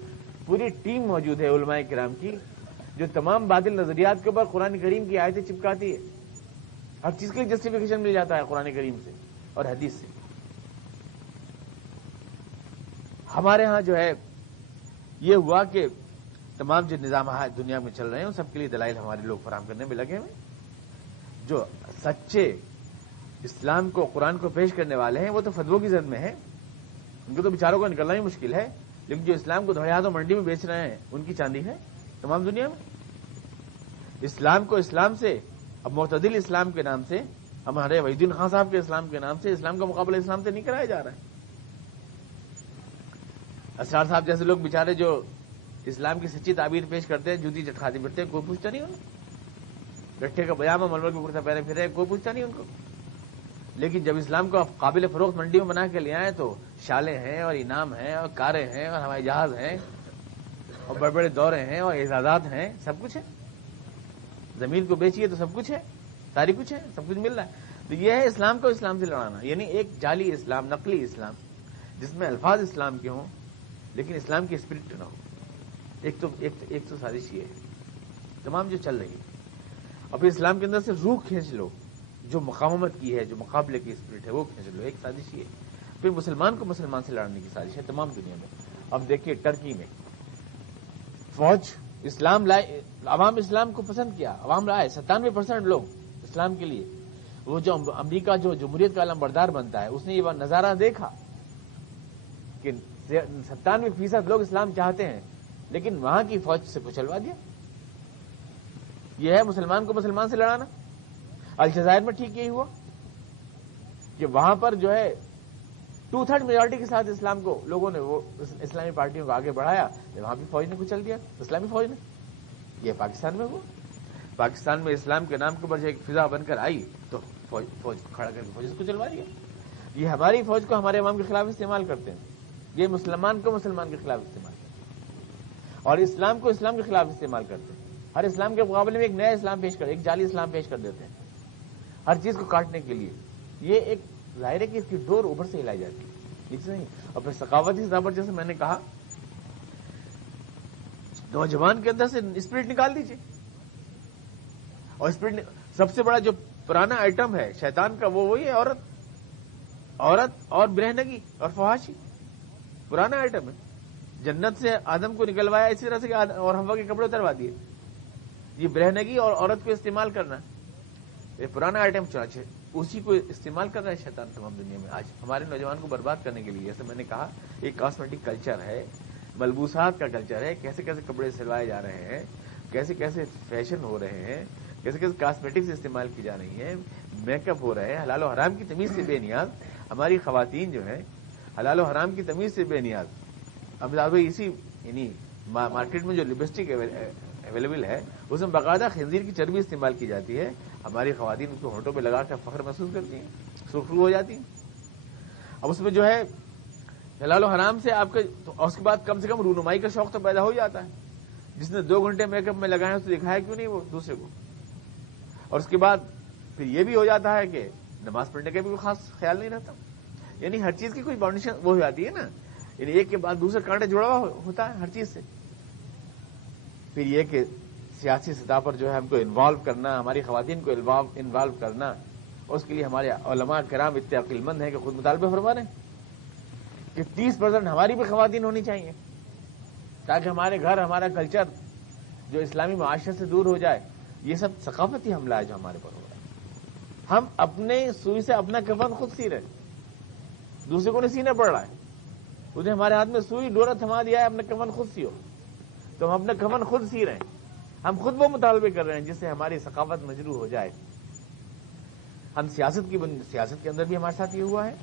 پوری ٹیم موجود ہے علماء کرام کی، جو تمام باطل نظریات کے اوپر قرآن کریم کی آیتیں چپکاتی ہے۔ ہر چیز کے لیے جسٹیفیکیشن مل جاتا ہے قرآن کریم سے اور حدیث سے۔ ہمارے ہاں جو ہے یہ ہوا کہ تمام جو نظام دنیا میں چل رہے ہیں ان سب کے لیے دلائل ہمارے لوگ فراہم کرنے میں لگے ہوئے۔ جو سچے اسلام کو، قرآن کو پیش کرنے والے ہیں وہ تو فتووں کی زد میں ہیں، ان کو تو بیچاروں کو نکلنا ہی مشکل ہے، لیکن جو اسلام کو دھڑے ہاتھوں منڈی میں بیچ رہے ہیں ان کی چاندی ہے تمام دنیا میں۔ اسلام کو اسلام سے، اب معتدل اسلام کے نام سے، ہمارے وحید الدین خان صاحب کے اسلام کے نام سے اسلام کا مقابلہ اسلام سے نہیں کرایا جا رہا ہے۔ اسرار صاحب جیسے لوگ بیچارے جو اسلام کی سچی تعبیر پیش کرتے ہیں، جوتی چٹکھاتے پھرتے ہیں، کوئی پوچھتا نہیں انہیں۔ گٹھے کا بیامہ ململ کے کرتا پہنے پھرے، کوئی پوچھتا نہیں ان کو۔ لیکن جب اسلام کو قابل فروخت منڈی میں بنا کے لے آئے تو شالیں ہیں اور انعام ہیں اور کاریں ہیں اور ہوائی جہاز ہیں اور بڑے بڑے دورے ہیں اور اعزازات ہیں، سب کچھ ہے۔ زمین کو بیچیے تو سب کچھ ہے، ساری کچھ ہے، سب کچھ مل رہا ہے۔ تو یہ ہے اسلام کو اسلام سے لڑانا، یعنی ایک جعلی اسلام، نقلی اسلام، جس میں الفاظ اسلام کے ہوں لیکن اسلام کی اسپرٹ نہ ہو۔ ایک تو سازش یہ ہے تمام جو چل رہی ہے۔ اور پھر اسلام کے اندر سے روح کھینچ لو، جو مقاومت کی ہے، جو مقابلے کی اسپرٹ ہے وہ کھینچ لو، ایک سازش یہ ہے۔ پھر مسلمان کو مسلمان سے لڑنے کی سازش ہے تمام دنیا میں۔ اب دیکھیے ٹرکی میں فوج اسلام لائے، عوام اسلام کو پسند کیا، عوام لائے 97% لوگ اسلام کے لیے۔ وہ جو امریکہ جو جمہوریت کا علم بردار بنتا ہے اس نے یہ نظارہ دیکھا کہ 97% لوگ اسلام چاہتے ہیں لیکن وہاں کی فوج سے کچلوا دیا۔ یہ ہے مسلمان کو مسلمان سے لڑانا۔ الجزائر میں ٹھیک یہی ہوا کہ وہاں پر جو ہے 2/3 میجورٹی کے ساتھ اسلام کو لوگوں نے، وہ اسلامی پارٹیوں کو آگے بڑھایا، وہاں بھی فوج نے کچل دیا، اسلامی فوج نے۔ یہ پاکستان میں ہوا۔ پاکستان میں اسلام کے نام کے اوپر جو ایک فضا بن کر آئی تو فوج کھڑا کر کے فوج کو چلوا دیا۔ یہ ہماری فوج کو ہمارے عوام کے خلاف استعمال کرتے ہیں، یہ مسلمان کو مسلمان کے خلاف استعمال کرتے ہیں اور اسلام کو اسلام کے خلاف استعمال کرتے ہیں۔ ہر اسلام کے مقابلے میں ایک نیا اسلام پیش کر، ایک جعلی اسلام پیش کر دیتے ہیں ہر چیز کو کاٹنے کے لیے۔ یہ ایک ظاہر ہے کہ اس کی ڈور اوپر سے ہلائی جاتی ہے، ٹھیک نہیں۔ اور پھر ثقافتی سطح پر جیسے میں نے کہا نوجوان کے اندر سے اسپرٹ نکال دیجیے، اور اسپرٹ سب سے بڑا جو پرانا آئٹم ہے شیطان کا وہ وہی ہے عورت اور برہنگی اور فحاشی، پرانا آئٹم ہے۔ جنت سے آدم کو نکلوایا اسی طرح سے اور حوا کے کپڑے اتروا دیے۔ یہ برہنگی اور عورت کو استعمال کرنا یہ پرانا آئٹم چنانچہ اسی کو استعمال کر رہا ہے شیطان تمام دنیا میں آج ہمارے نوجوان کو برباد کرنے کے لیے۔ جیسے میں نے کہا ایک کاسمیٹک کلچر ہے، ملبوسات کا کلچر ہے، کیسے کیسے کپڑے سلوائے جا رہے ہیں، کیسے کیسے فیشن ہو رہے ہیں، کیسے کیسے کاسمیٹکس استعمال کی جا رہی ہیں، میک اپ ہو رہے ہیں، حلال و حرام کی تمیز سے بے نیاز ہماری خواتین جو ہیں، حلال و حرام کی تمیز سے بے نیاز۔ اب اسی یعنی مارکیٹ میں جو لپسٹک اویلیبل ہے اس میں باقاعدہ خنزیر کی چربی استعمال کی جاتی ہے، ہماری خواتین اس کو ہونٹوں پہ لگا کر فخر محسوس کرتی ہیں، سرخرو ہو جاتی ہیں۔ اب اس میں جو ہے حلال و حرام سے آپ کے اس کے بعد کم سے کم رونمائی کا شوق تو پیدا ہو جاتا ہے۔ جس نے 2 گھنٹے میک اپ میں لگائے اس کو دکھایا کیوں نہیں وہ دوسرے کو۔ اور اس کے بعد پھر یہ بھی ہو جاتا ہے کہ نماز پڑھنے کا بھی کوئی خاص خیال نہیں رہتا، یعنی ہر چیز کی کوئی باؤنڈیشن وہ ہو جاتی ہے نا، یعنی ایک کے بعد دوسرا کانٹے جڑا ہوا ہوتا ہے ہر چیز سے۔ پھر یہ کہ سیاسی سطح پر جو ہے ہم کو انوالو کرنا، ہماری خواتین کو انوالو کرنا، اس کے لیے ہمارے علماء کرام اتنے عقل مند ہیں کہ خود مطالبہ فرما رہے ہیں کہ 30% ہماری بھی خواتین ہونی چاہیے، تاکہ ہمارے گھر، ہمارا کلچر جو اسلامی معاشرے سے دور ہو جائے۔ یہ سب ثقافتی حملہ ہے جو ہمارے پر ہو رہا ہے۔ ہم اپنے سوئی سے اپنا کفن خود سی رہے، دوسرے کو نہیں سینا پڑ رہا ہے۔ انہیں ہمارے ہاتھ میں سوئی ڈورا تھما دیا ہے، اپنا کفن خود سیو، تو ہم اپنا کفن خود سی رہے ہیں۔ ہم خود وہ مطالبے کر رہے ہیں جس سے ہماری ثقافت مجروح ہو جائے۔ ہم سیاست کے اندر بھی ہمارے ساتھ یہ ہوا ہے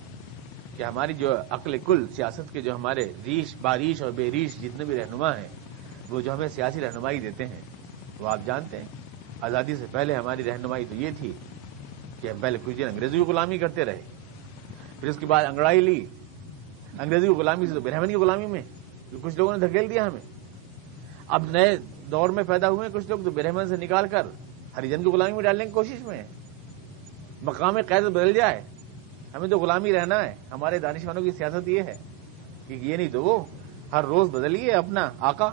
کہ ہماری جو عقل کل سیاست کے جو ہمارے ریش باریش اور بے ریش جتنے بھی رہنما ہیں، وہ جو ہمیں سیاسی رہنمائی دیتے ہیں، وہ آپ جانتے ہیں آزادی سے پہلے ہماری رہنمائی تو یہ تھی کہ ہم پہلے کچھ دن انگریزی کی غلامی کرتے رہے، پھر اس کے بعد انگڑائی لی، انگریزی کی غلامی سے تو برہمن کی غلامی میں کچھ لوگوں نے دھکیل دیا ہمیں۔ اب نئے دور میں پیدا ہوئے کچھ لوگ تو برہمن سے نکال کر ہریجن کی غلامی میں ڈالنے کی کوشش میں ہیں۔ مقام قید بدل جائے، ہمیں تو غلامی رہنا ہے۔ ہمارے دانشوروں کی سیاست یہ ہے کہ یہ نہیں تو وہ ہر روز بدلیے اپنا آقا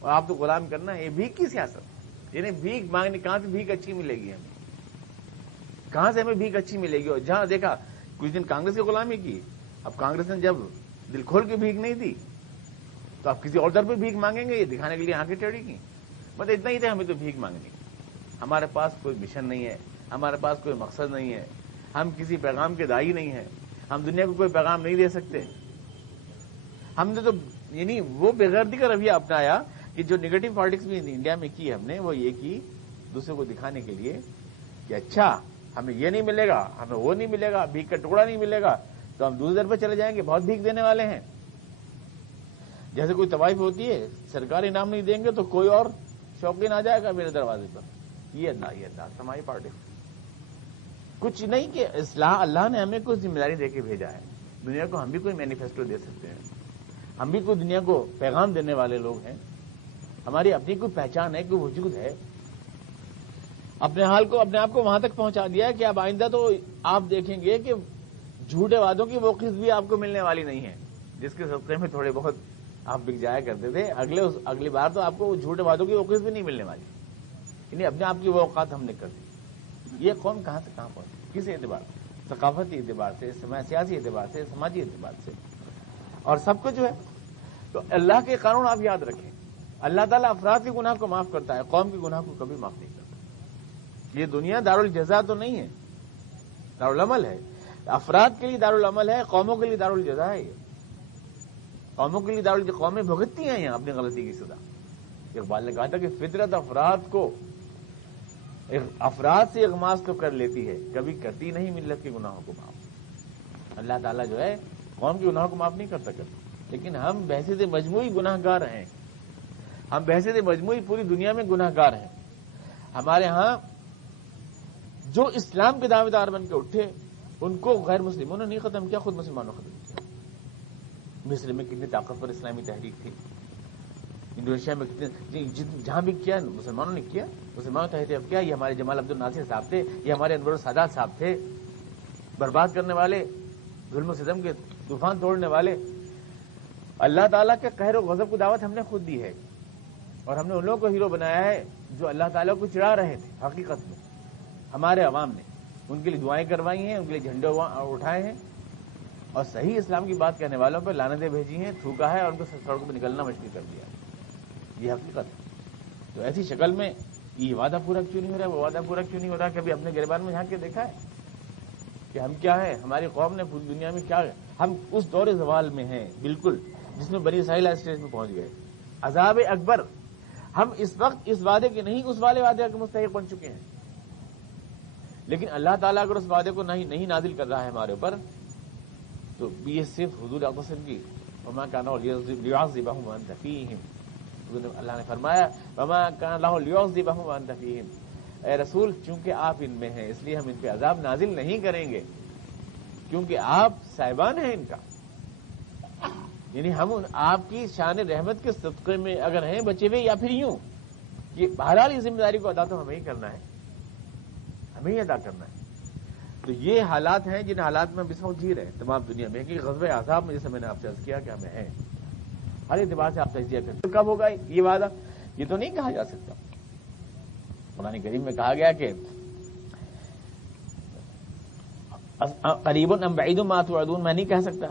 اور آپ تو غلام کرنا ہے۔ یہ بھیک کی سیاست، یعنی بھیک مانگنے، کہاں سے بھیک اچھی ملے گی ہمیں، کہاں سے ہمیں بھیک اچھی ملے گی؟ اور جہاں دیکھا کچھ دن کانگریس کی غلامی کی، اب کانگریس نے جب دل کھول کے بھیک نہیں دی تو آپ کسی اور در پہ بھیک مانگیں گے، یہ دکھانے کے لیے آنکھیں ٹیڑھی کی۔ مطلب اتنا ہی تھا ہمیں تو بھیک مانگنی۔ ہمارے پاس کوئی مشن نہیں ہے، ہمارے پاس کوئی مقصد نہیں ہے، ہم کسی پیغام کے داعی نہیں ہیں، ہم دنیا کو کوئی پیغام نہیں دے سکتے۔ ہم نے تو یعنی وہ بےغیرتی کا رویہ اپنایا کہ جو نگیٹو پالیٹکس بھی انڈیا میں کی ہم نے، وہ یہ کی دوسرے کو دکھانے کے لیے کہ اچھا ہمیں یہ نہیں ملے گا، ہمیں وہ نہیں ملے گا، بھیک کا ٹکڑا نہیں ملے گا تو ہم دوسرے در پہ چلے جائیں گے، بہت بھیک دینے والے ہیں۔ جیسے کوئی طوائف ہوتی ہے، سرکاری انعام نہیں دیں گے تو کوئی اور شوقین آ جائے گا میرے دروازے پر۔ یہ انداز ہماری پارٹی کچھ نہیں کہ اصلاح، اللہ نے ہمیں کچھ ذمہ داری دے کے بھیجا ہے دنیا کو، ہم بھی کوئی مینیفیسٹو دے سکتے ہیں، ہم بھی کوئی دنیا کو پیغام دینے والے لوگ ہیں، ہماری اپنی کوئی پہچان ہے، کوئی وجود ہے۔ اپنے آپ کو وہاں تک پہنچا دیا ہے کہ اب آئندہ تو آپ دیکھیں گے کہ جھوٹے وعدوں کی وہ قسط بھی آپ کو ملنے والی نہیں ہے، جس کے صدقے میں تھوڑے بہت آپ بک جایا کرتے تھے، اگلی بار تو آپ کو جھوٹے وعدوں کی وہ قسط بھی نہیں ملنے والی، یعنی اپنے آپ کی وہ اوقات ہم نے کر دی۔ یہ قوم کہاں سے کہاں پہنچی، کس اعتبار سے؟ ثقافتی اعتبار سے، سیاسی اعتبار سے، سماجی اعتبار سے، اور سب کو جو ہے تو اللہ کے قانون آپ یاد رکھیں، اللہ تعالیٰ افراد کے گناہ کو معاف کرتا ہے، قوم کے گناہ کو کبھی معاف نہیں کرتا۔ یہ دنیا دارالجزا تو نہیں ہے، دارالعمل ہے۔ افراد کے لیے دارالعمل ہے، قوموں کے لیے دارالجزا ہے۔ یہ قوموں کے لیے قومیں بھگتتی ہیں یہاں اپنی غلطی کی سزا۔ اقبال نے کہا تھا کہ فطرت افراد سے اغماس تو کر لیتی ہے، کبھی کرتی نہیں ملت کے گناہوں کو معاف۔ اللہ تعالیٰ جو ہے قوم کے گناہوں کو معاف نہیں کر سکتا، لیکن ہم بحیثیت مجموعی گناہ گار ہیں، ہم بحیثیت مجموعی پوری دنیا میں گناہ گار ہیں۔ ہمارے ہاں جو اسلام کے دعوے دار بن کے اٹھے ان کو غیر مسلموں نے نہیں ختم کیا، خود مسلمانوں نے ختم کیا۔ مصر میں کتنی طاقتور اسلامی تحریک تھی، انڈونیشیا میں کتنے، جہاں بھی کیا مسلمانوں نے کیا، مسلمانوں نے تحریک کیا۔ یہ ہمارے جمال عبد الناصر صاحب تھے، یہ ہمارے انور السادات صاحب تھے، برباد کرنے والے، ظلم و ستم کے طوفان توڑنے والے۔ اللہ تعالیٰ کے قہر و غضب کو دعوت ہم نے خود دی ہے، اور ہم نے ان لوگوں کو ہیرو بنایا ہے جو اللہ تعالیٰ کو چڑھا رہے تھے۔ حقیقت میں ہمارے عوام نے ان کے لیے دعائیں کروائی ہیں، ان کے لیے جھنڈے اٹھائے ہیں، اور صحیح اسلام کی بات کہنے والوں پر لعنتیں بھیجی ہیں، تھوکا ہے اور ان کو سڑکوں پہ نکلنا مشکل کر دیا ہے۔ یہ حقیقت ہے۔ تو ایسی شکل میں یہ وعدہ پورا کیوں نہیں ہو رہا ہے، وہ وعدہ پورا کیوں نہیں ہو رہا؟ کبھی اپنے گریبان میں جھانک کے دیکھا ہے کہ ہم کیا ہیں، ہماری قوم نے پوری دنیا میں کیا ہے؟ ہم اس دور زوال میں ہیں بالکل جس میں بنی اسرائیل اسٹیج میں پہنچ گئے، عذاب اکبر۔ ہم اس وقت اس وعدے کے نہیں، اس والے وعدے کے مستحق بن چکے ہیں، لیکن اللہ تعالیٰ اگر اس وعدے کو نہیں نازل کر رہا ہے ہمارے اوپر تو یہ صرف حضور اقدس کی وما کان لیعذبہم وانت فیہم، اللہ نے فرمایا وما کان لہ لیعذبہم وانت فیہم، اے رسول چونکہ آپ ان میں ہیں اس لیے ہم ان پہ عذاب نازل نہیں کریں گے، کیونکہ آپ صاحبان ہیں ان کا، یعنی ہم آپ کی شان رحمت کے صدقے میں اگر ہیں بچے ہوئے، یا پھر یوں کہ بہرحال یہ ذمہ داری کو ادا تو ہمیں ہی کرنا ہے، ہمیں ہی ادا کرنا ہے۔ تو یہ حالات ہیں جن حالات میں ہم اس وقت جی رہے ہیں تمام دنیا میں، کہ غزوہ احزاب میں جیسے میں نے آپ سے عرض کیا کہ ہمیں ہیں، ہر اعتبار سے آپ تجزیہ کریں۔ کب ہوگا یہ وعدہ؟ یہ تو نہیں کہا جا سکتا، قرآن کریم میں کہا گیا کہ قریب ام بعید ما توعدون، میں نہیں کہہ سکتا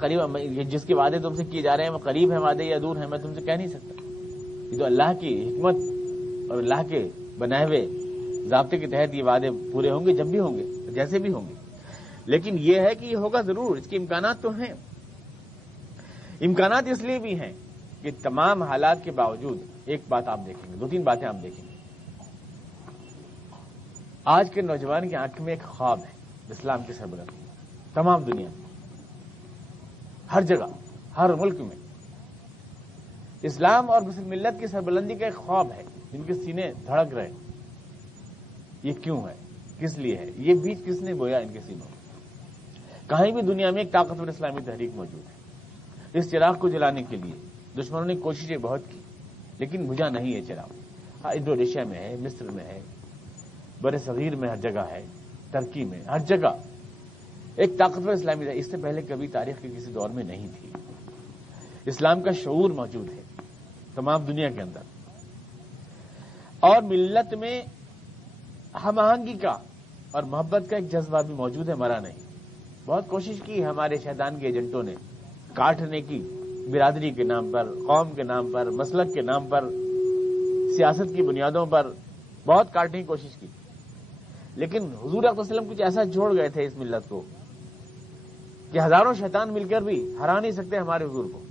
قریب، جس کے وعدے تم سے کیے جا رہے ہیں وہ قریب ہے وعدے یا دور ہے، میں تم سے کہہ نہیں سکتا. یہ تو اللہ کی حکمت اور اللہ کے بنائے ہوئے ضابطے کے تحت یہ وعدے پورے ہوں گے، جب بھی ہوں گے، جیسے بھی ہوں گے. لیکن یہ ہے کہ یہ ہوگا ضرور، اس کے امکانات تو ہیں. امکانات اس لیے بھی ہیں کہ تمام حالات کے باوجود ایک بات آپ دیکھیں گے، 2-3 باتیں آپ دیکھیں گے. آج کے نوجوان کی آنکھ میں ایک خواب ہے اسلام کی سربلندی، تمام دنیا میں، ہر جگہ، ہر ملک میں اسلام اور مسلم ملت کی سربلندی کا ایک خواب ہے، جن کے سینے دھڑک رہے. یہ کیوں ہے؟ کس لیے ہے؟ یہ بیج کس نے بویا ان کے سینوں میں؟ کہیں بھی دنیا میں ایک طاقتور اسلامی تحریک موجود ہے. اس چراغ کو جلانے کے لیے دشمنوں نے کوششیں بہت کی، لیکن بجھا نہیں ہے چراغ. ہاں، انڈونیشیا میں ہے، مصر میں ہے، بر صغیر میں ہر جگہ ہے، ترکی میں ہر جگہ ایک طاقتور اسلامی تحریک اس سے پہلے کبھی تاریخ کے کسی دور میں نہیں تھی. اسلام کا شعور موجود ہے تمام دنیا کے اندر، اور ملت میں ہم آہنگی کا اور محبت کا ایک جذبہ بھی موجود ہے، مرا نہیں. بہت کوشش کی ہمارے شیطان کے ایجنٹوں نے کاٹنے کی، برادری کے نام پر، قوم کے نام پر، مسلک کے نام پر، سیاست کی بنیادوں پر بہت کاٹنے کی کوشش کی. لیکن حضور صلی اللہ علیہ وسلم کچھ ایسا جوڑ گئے تھے اس ملت کو کہ ہزاروں شیطان مل کر بھی ہرا نہیں سکتے ہمارے حضور کو.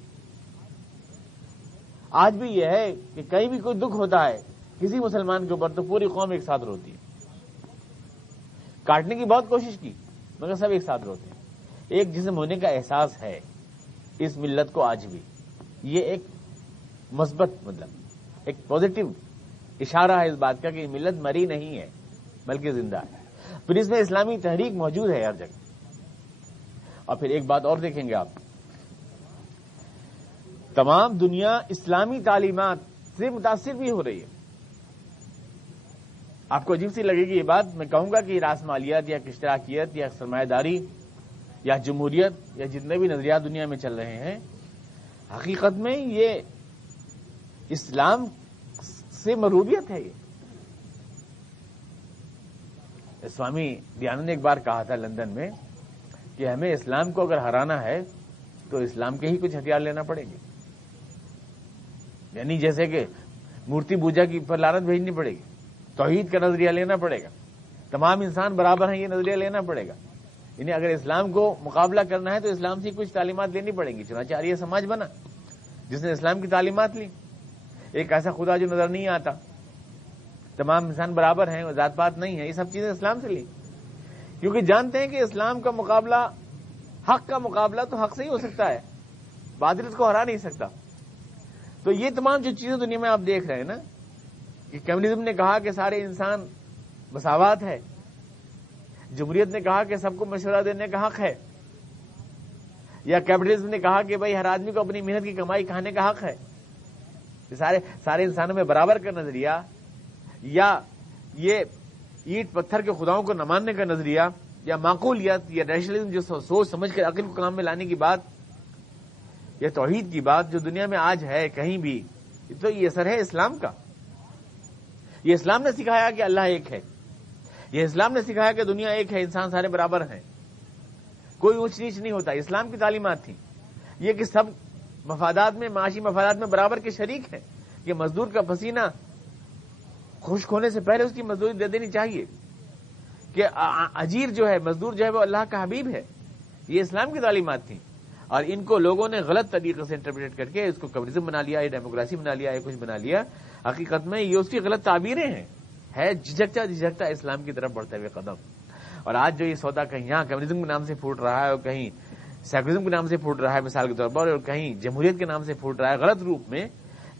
آج بھی یہ ہے کہ کہیں بھی کوئی دکھ ہوتا ہے کسی مسلمان کے اوپر تو پوری قوم ایک ساتھ روتی ہے. کاٹنے کی بہت کوشش کی مگر سب ایک ساتھ روتے ہیں. ایک جسم ہونے کا احساس ہے اس ملت کو آج بھی. یہ ایک مثبت، مطلب ایک پازیٹو اشارہ ہے اس بات کا کہ یہ ملت مری نہیں ہے بلکہ زندہ ہے. پھر اس میں اسلامی تحریک موجود ہے ہر جگہ. اور پھر ایک بات اور دیکھیں گے آپ، تمام دنیا اسلامی تعلیمات سے متاثر بھی ہو رہی ہے. آپ کو عجیب سی لگے گی یہ بات، میں کہوں گا کہ راسمالیت یا اشتراکیت یا سرمایہ داری یا جمہوریت یا جتنے بھی نظریات دنیا میں چل رہے ہیں، حقیقت میں یہ اسلام سے مروبیت ہے. یہ سوامی دیانند نے ایک بار کہا تھا لندن میں کہ ہمیں اسلام کو اگر ہرانا ہے تو اسلام کے ہی کچھ ہتھیار لینا پڑیں گے. یعنی جیسے کہ مورتی پوجا کی پر لعنت بھیجنی پڑے گی، توحید کا نظریہ لینا پڑے گا، تمام انسان برابر ہیں یہ نظریہ لینا پڑے گا. یعنی اگر اسلام کو مقابلہ کرنا ہے تو اسلام سے کچھ تعلیمات لینی پڑیں گی. چنانچہ آریہ سماج بنا جس نے اسلام کی تعلیمات لی. ایک ایسا خدا جو نظر نہیں آتا، تمام انسان برابر ہیں، ذات پات نہیں ہے، یہ سب چیزیں اسلام سے لی، کیونکہ جانتے ہیں کہ اسلام کا مقابلہ، حق کا مقابلہ تو حق سے ہی ہو سکتا ہے، باطل کو ہرا نہیں سکتا. تو یہ تمام جو چیزیں دنیا میں آپ دیکھ رہے ہیں نا، کہ کمیونزم نے کہا کہ سارے انسان مساوات ہے، جمہوریت نے کہا کہ سب کو مشورہ دینے کا حق ہے، یا کیپٹلزم نے کہا کہ بھائی ہر آدمی کو اپنی محنت کی کمائی کھانے کا حق ہے. سارے انسانوں میں برابر کا نظریہ، یا یہ اینٹ پتھر کے خداؤں کو نہ ماننے کا نظریہ، یا معقولیت یا ریشنلزم جو سوچ سمجھ کر عقل کو کام میں لانے کی بات، یا توحید کی بات جو دنیا میں آج ہے کہیں بھی، تو یہ اثر ہے اسلام کا. یہ اسلام نے سکھایا کہ اللہ ایک ہے، یہ اسلام نے سکھایا کہ دنیا ایک ہے، انسان سارے برابر ہیں، کوئی اونچ نیچ نہیں ہوتا. اسلام کی تعلیمات تھیں یہ کہ سب مفادات میں، معاشی مفادات میں برابر کے شریک ہیں، کہ مزدور کا پسینہ خشک ہونے سے پہلے اس کی مزدوری دے دینی چاہیے، کہ اجیر جو ہے، مزدور جو ہے وہ اللہ کا حبیب ہے. یہ اسلام کی تعلیمات تھیں، اور ان کو لوگوں نے غلط طریقے سے انٹرپریٹ کر کے اس کو کمیونزم بنا لیا، یہ ڈیموکریسی بنا لیا، یہ کچھ بنا لیا. حقیقت میں یہ اس کی غلط تعبیریں ہیں، ہے جھجکتا اسلام کی طرف بڑھتے ہوئے قدم. اور آج جو یہ سودا کہیں یہاں کمیونزم کے نام سے پھوٹ رہا ہے، اور کہیں سیکولرزم کے نام سے پھوٹ رہا ہے مثال کے طور پر، اور کہیں جمہوریت کے نام سے پھوٹ رہا ہے غلط روپ میں،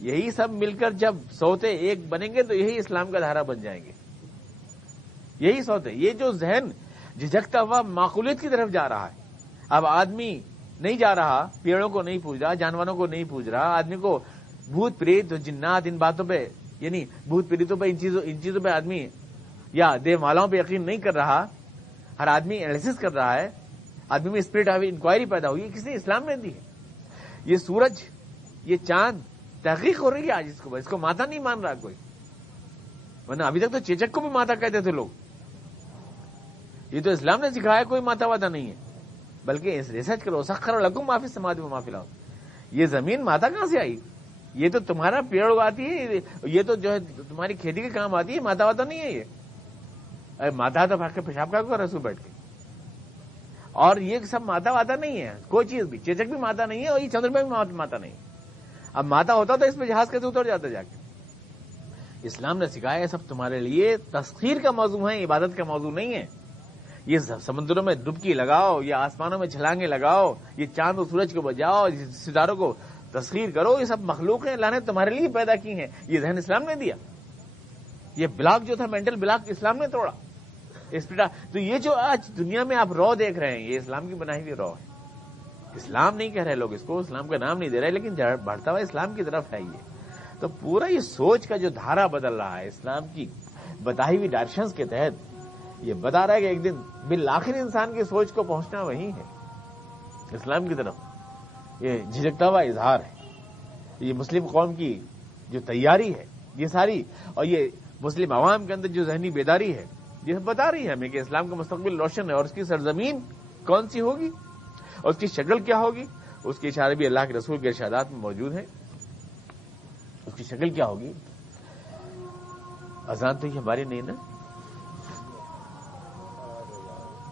یہی سب مل کر جب سوتے ایک بنیں گے تو یہی اسلام کا دھارا بن جائیں گے. یہی سوتے، یہ جو ذہن جھجکتا ہوا معقولیت کی طرف جا رہا ہے. اب آدمی نہیں جا رہا، پیڑوں کو نہیں پوج رہا، جانوروں کو نہیں پوج رہا، آدمی کو بھوت پریت جنات ان باتوں پہ، یعنی بھوت پریتوں پہ، ان چیزوں پہ آدمی یا دیو مالاؤں پہ یقین نہیں کر رہا. ہر آدمی انالیسس کر رہا ہے، آدمی میں اسپرٹ آف انکوائری پیدا ہوئی. کس نے؟ اسلام نے دی ہے. یہ سورج، یہ چاند، تحقیق ہو رہی ہے آج اس کو ماتا نہیں مان رہا کوئی. ورنہ ابھی تک تو چیچک کو بھی ماتا کہتے تھے لوگ. یہ تو اسلام نے سکھایا, کوئی ماتا واتا نہیں ہے. بلکہ ریسرچ کرو, سخر لکم ما فی السماوات و ما فی الارض. یہ زمین ماتا کہاں سے آئی؟ یہ تو تمہارا پیڑ اگاتی ہے, یہ تو جو ہے تمہاری کھیتی کے کام آتی ہے, ماتا واتا نہیں ہے یہ. ارے ماتا تو بھاگ کے پیشاب کا رسو بیٹھ کے. اور یہ سب ماتا واتا نہیں ہے, کوئی چیز بھی. چیچک بھی ماتا نہیں ہے, اور یہ چندرما بھی ماتا نہیں. اب ماتا ہوتا تو اس پہ جہاز کیسے اتر جاتا جا کے؟ اسلام نے سکھایا ہے سب تمہارے لیے تسخیر کا موضوع ہے, عبادت کا موضوع نہیں ہے. یہ سمندروں میں ڈبکی لگاؤ, یہ آسمانوں میں چھلانگیں لگاؤ, یہ چاند و سورج کو بجاؤ, ستاروں کو تسخیر کرو, یہ سب مخلوق ہیں, اللہ نے تمہارے لیے پیدا کی ہیں. یہ ذہن اسلام نے دیا. یہ بلاک جو تھا, مینٹل بلاک, اسلام نے توڑا. تو یہ جو آج دنیا میں آپ رو دیکھ رہے ہیں, یہ اسلام کی بنائی ہوئی رو ہے. اسلام نہیں کہہ رہے لوگ اس کو, اسلام کا نام نہیں دے رہے, لیکن بڑھتا ہوا اسلام کی طرف ہے یہ. تو پورا یہ سوچ کا جو دھارا بدل رہا ہے اسلام کی بتائی ہوئی ڈائریکشنز کے تحت, یہ بتا رہا ہے کہ ایک دن بالآخر انسان کی سوچ کو پہنچنا وہی ہے, اسلام کی طرف. یہ جھجکتا ہوا اظہار ہے, یہ مسلم قوم کی جو تیاری ہے یہ ساری, اور یہ مسلم عوام کے اندر جو ذہنی بیداری ہے, یہ بتا رہی ہے ہمیں کہ اسلام کا مستقبل روشن ہے. اور اس کی سرزمین کون سی ہوگی اور اس کی شکل کیا ہوگی, اس کے اشارے بھی اللہ کے رسول کے ارشادات میں موجود ہیں. اس کی شکل کیا ہوگی؟ اذان تو یہ ہماری نہیں نا,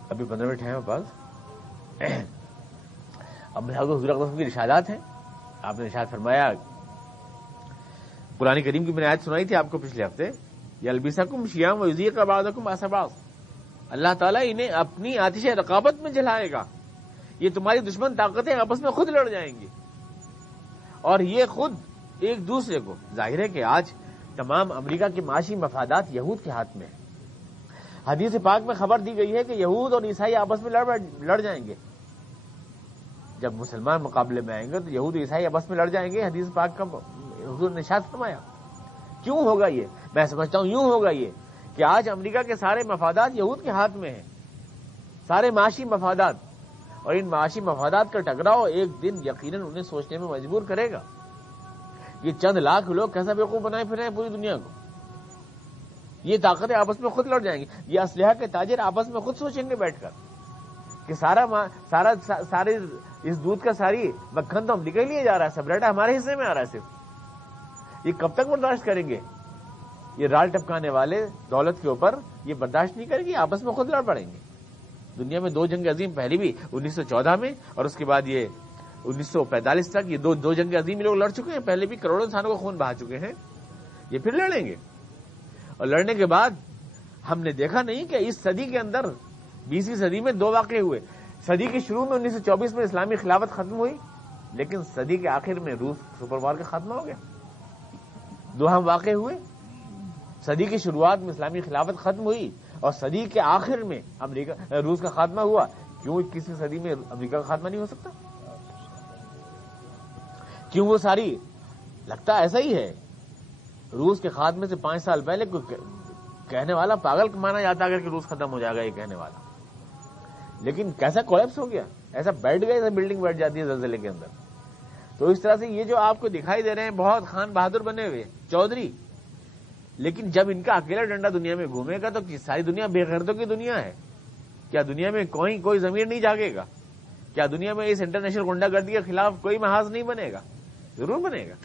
ابھی 15 منٹ ہیں ہمارے پاس. اب حضور اقدس کی ارشادات ہیں. آپ نے ارشاد فرمایا, قرآن کریم کی میں نے آیت سنائی تھی آپ کو پچھلے ہفتے, یلبسکم شیام و یذیق بعضکم بأس بعض. اللہ تعالیٰ انہیں اپنی آتش رقابت میں جلائے گا. یہ تمہاری دشمن طاقتیں آپس میں خود لڑ جائیں گی, اور یہ خود ایک دوسرے کو. ظاہر ہے کہ آج تمام امریکہ کے معاشی مفادات یہود کے ہاتھ میں ہیں. حدیث پاک میں خبر دی گئی ہے کہ یہود اور عیسائی آپس میں لڑ جائیں گے. جب مسلمان مقابلے میں آئیں گے تو یہود اور عیسائی آپس میں لڑ جائیں گے. حدیث پاک کا حضور نے ارشاد فرمایا. کیوں ہوگا یہ؟ میں سمجھتا ہوں یوں ہوگا یہ کہ آج امریکہ کے سارے مفادات یہود کے ہاتھ میں ہیں, سارے معاشی مفادات. اور ان معاشی مفادات کا ٹکراؤ ایک دن یقیناً انہیں سوچنے میں مجبور کرے گا. یہ چند لاکھ لوگ کیسا بیوقوف بنائے پھرے ہیں پوری دنیا کو. یہ طاقتیں آپس میں خود لڑ جائیں گی. یہ اسلحہ کے تاجر آپس میں خود سوچیں گے بیٹھ کر کہ سارے اس دودھ کا ساری مکھن تو امریکہ ہی لیے جا رہا ہے, سب ڈیٹا ہمارے حصے میں آ رہا ہے صرف. یہ کب تک برداشت کریں گے؟ یہ رال ٹپکانے والے دولت کے اوپر یہ برداشت نہیں کریں گے, آپس میں خود لڑ پڑیں گے. دنیا میں 2 جنگ عظیم پہلی بھی 1914 میں, اور اس کے بعد یہ 1945 تک یہ دو جنگ عظیم لوگ لڑ چکے ہیں. پہلے بھی کروڑوں انسانوں کو خون بہا چکے ہیں, یہ پھر لڑیں گے. اور لڑنے کے بعد ہم نے دیکھا نہیں کہ اس صدی کے اندر 20ویں صدی میں 2 واقعے ہوئے. صدی کے شروع میں 1924 میں اسلامی خلافت ختم ہوئی, لیکن صدی کے آخر میں روس سپر پاور کا خاتمہ ہو گیا. 2 اہم واقعے ہوئے. صدی کی شروعات میں اسلامی خلافت ختم ہوئی, اور صدی کے آخر میں روس کا خاتمہ ہوا. کیوں 21ویں صدی میں امریکہ کا خاتمہ نہیں ہو سکتا؟ کیوں وہ ساری لگتا ایسا ہی ہے. روس کے خاتمے سے 5 سال پہلے کوئی کہنے والا پاگل مانا جاتا اگر کہ روس ختم ہو جائے گا, یہ کہنے والا. لیکن کیسا کولیپس ہو گیا, ایسا بیٹھ گیا, ایسا بلڈنگ بیٹھ جاتی ہے زلزلے کے اندر. تو اس طرح سے یہ جو آپ کو دکھائی دے رہے ہیں بہت خان بہادر بنے ہوئے چودھری, لیکن جب ان کا اکیلا ڈنڈا دنیا میں گھومے گا تو ساری دنیا بے غیرتوں کی دنیا ہے. کیا دنیا میں کوئی ضمیر نہیں جاگے گا؟ کیا دنیا میں اس انٹرنیشنل غنڈہ گردی کے خلاف کوئی محاذ نہیں بنے گا؟ ضرور بنے گا.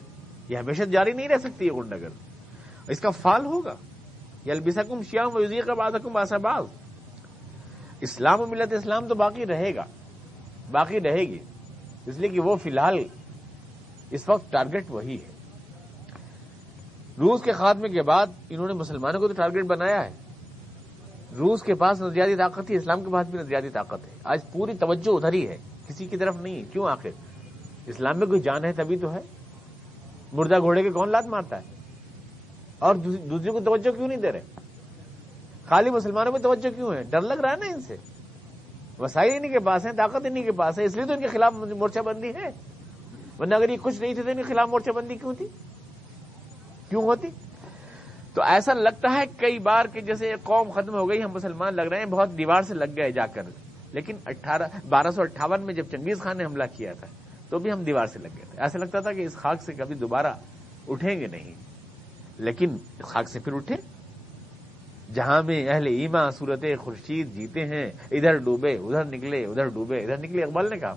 یہ ہمیشہ جاری نہیں رہ سکتی یہ غنڈہ گردی, اس کا فال ہوگا. یلبسکم شیام و یذیق بعضکم بأس بعض. اسلام و ملت اسلام تو باقی رہے گا, باقی رہے گی, اس لیے کہ وہ فی الحال اس وقت ٹارگٹ وہی ہے. روس کے خاتمے کے بعد انہوں نے مسلمانوں کو تو ٹارگٹ بنایا ہے. روس کے پاس نظریاتی طاقت تھی, اسلام کے پاس بھی نظریاتی طاقت ہے. آج پوری توجہ ادھر ہی ہے, کسی کی طرف نہیں. کیوں؟ آخر اسلام میں کوئی جان ہے تبھی تو ہے. مردہ گھوڑے کے کون لات مارتا ہے؟ اور دوسرے کو توجہ کیوں نہیں دے رہے؟ خالی مسلمانوں میں توجہ کیوں ہے؟ ڈر لگ رہا ہے نا ان سے. وسائل انہیں کے پاس ہیں, طاقت انہیں کے پاس ہے, اس لیے تو ان کے خلاف مورچہ بندی ہے. ورنہ اگر یہ کچھ نہیں تھے تو ان کے خلاف مورچہ بندی کیوں ہوتی؟ تو ایسا لگتا ہے کئی بار کہ جیسے قوم ختم ہو گئی, ہم مسلمان لگ رہے ہیں, بہت دیوار سے لگ گئے جا کر. لیکن 1258 میں جب چنگیز خان نے حملہ کیا تھا تو بھی ہم دیوار سے لگ گئے تھے. ایسا لگتا تھا کہ اس خاک سے کبھی دوبارہ اٹھیں گے نہیں, لیکن اس خاک سے پھر اٹھے. جہاں میں اہل ایمان صورت خورشید جیتے ہیں، ادھر ڈوبے ادھر نکلے، ادھر ڈوبے ادھر نکلے، اقبال نے کہا۔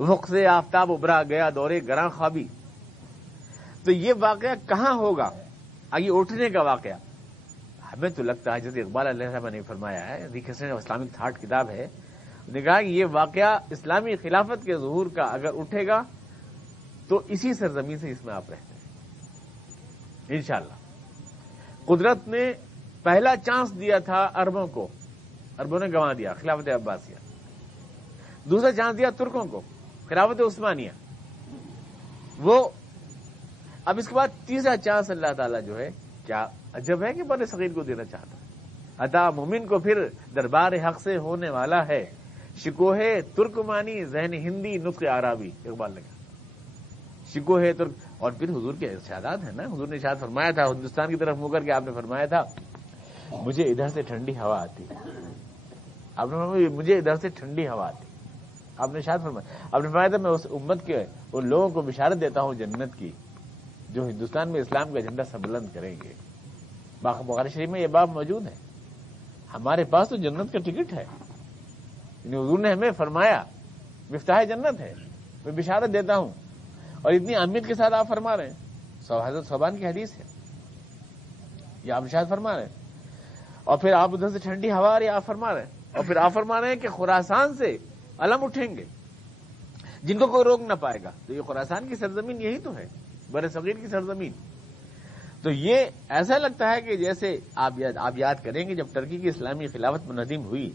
وقت سے آفتاب ابھرا گیا دورے گراں خوابی۔ تو یہ واقعہ کہاں ہوگا؟ آگے اٹھنے کا واقعہ ہمیں تو لگتا ہے جیسے اقبال علیہ السلام نے فرمایا ہے، اسلامک تھاٹ کتاب ہے، نے کہا کہ یہ واقعہ اسلامی خلافت کے ظہور کا اگر اٹھے گا تو اسی سرزمین سے اس میں آپ رہتے ہیں انشاءاللہ۔ قدرت نے پہلا چانس دیا تھا عربوں کو، عربوں نے گنوا دیا، خلافت عباسیہ۔ دوسرا چانس دیا ترکوں کو، خلافت عثمانیہ۔ وہ اب اس کے بعد تیسرا چانس اللہ تعالیٰ جو ہے، کیا عجب ہے کہ بر صغیر کو دینا چاہتا ہے۔ عطا مومن کو پھر دربار حق سے ہونے والا ہے، شکوہ ترکمانی ذہن ہندی نطق عربی، اقبال نے کہا شکوہ ترک۔ اور پھر حضور کے ارشادات ہیں نا، حضور نے ارشاد فرمایا تھا، ہندوستان کی طرف منہ کر کے آپ نے فرمایا تھا مجھے ادھر سے ٹھنڈی ہوا آتی، آپ نے فرمایا مجھے ادھر سے ٹھنڈی ہوا آتی، آپ نے ارشاد فرمایا، آپ نے فرمایا تھا میں اس امت کے ان لوگوں کو بشارت دیتا ہوں جنت کی جو ہندوستان میں اسلام کا ایجنڈا سب بلند کریں گے۔ بخاری شریف میں یہ باب موجود ہے، ہمارے پاس تو جنت کا ٹکٹ ہے، یعنی حضور نے ہمیں فرمایا مفتاح جنت ہے، میں بشارت دیتا ہوں، اور اتنی اہمیت کے ساتھ آپ فرما رہے ہیں۔ حضرت صوبان کی حدیث ہے، یہ آپ بشارت فرما رہے ہیں، اور پھر آپ ادھر سے ٹھنڈی ہوا آ رہی آپ فرما رہے ہیں، اور پھر آپ فرما رہے ہیں کہ خراسان سے علم اٹھیں گے جن کو کوئی روک نہ پائے گا۔ تو یہ خراسان کی سرزمین یہی تو ہے، بر صغیر کی سرزمین۔ تو یہ ایسا لگتا ہے کہ جیسے آپ یاد کریں گے جب ٹرکی کی اسلامی خلافت منہدم ہوئی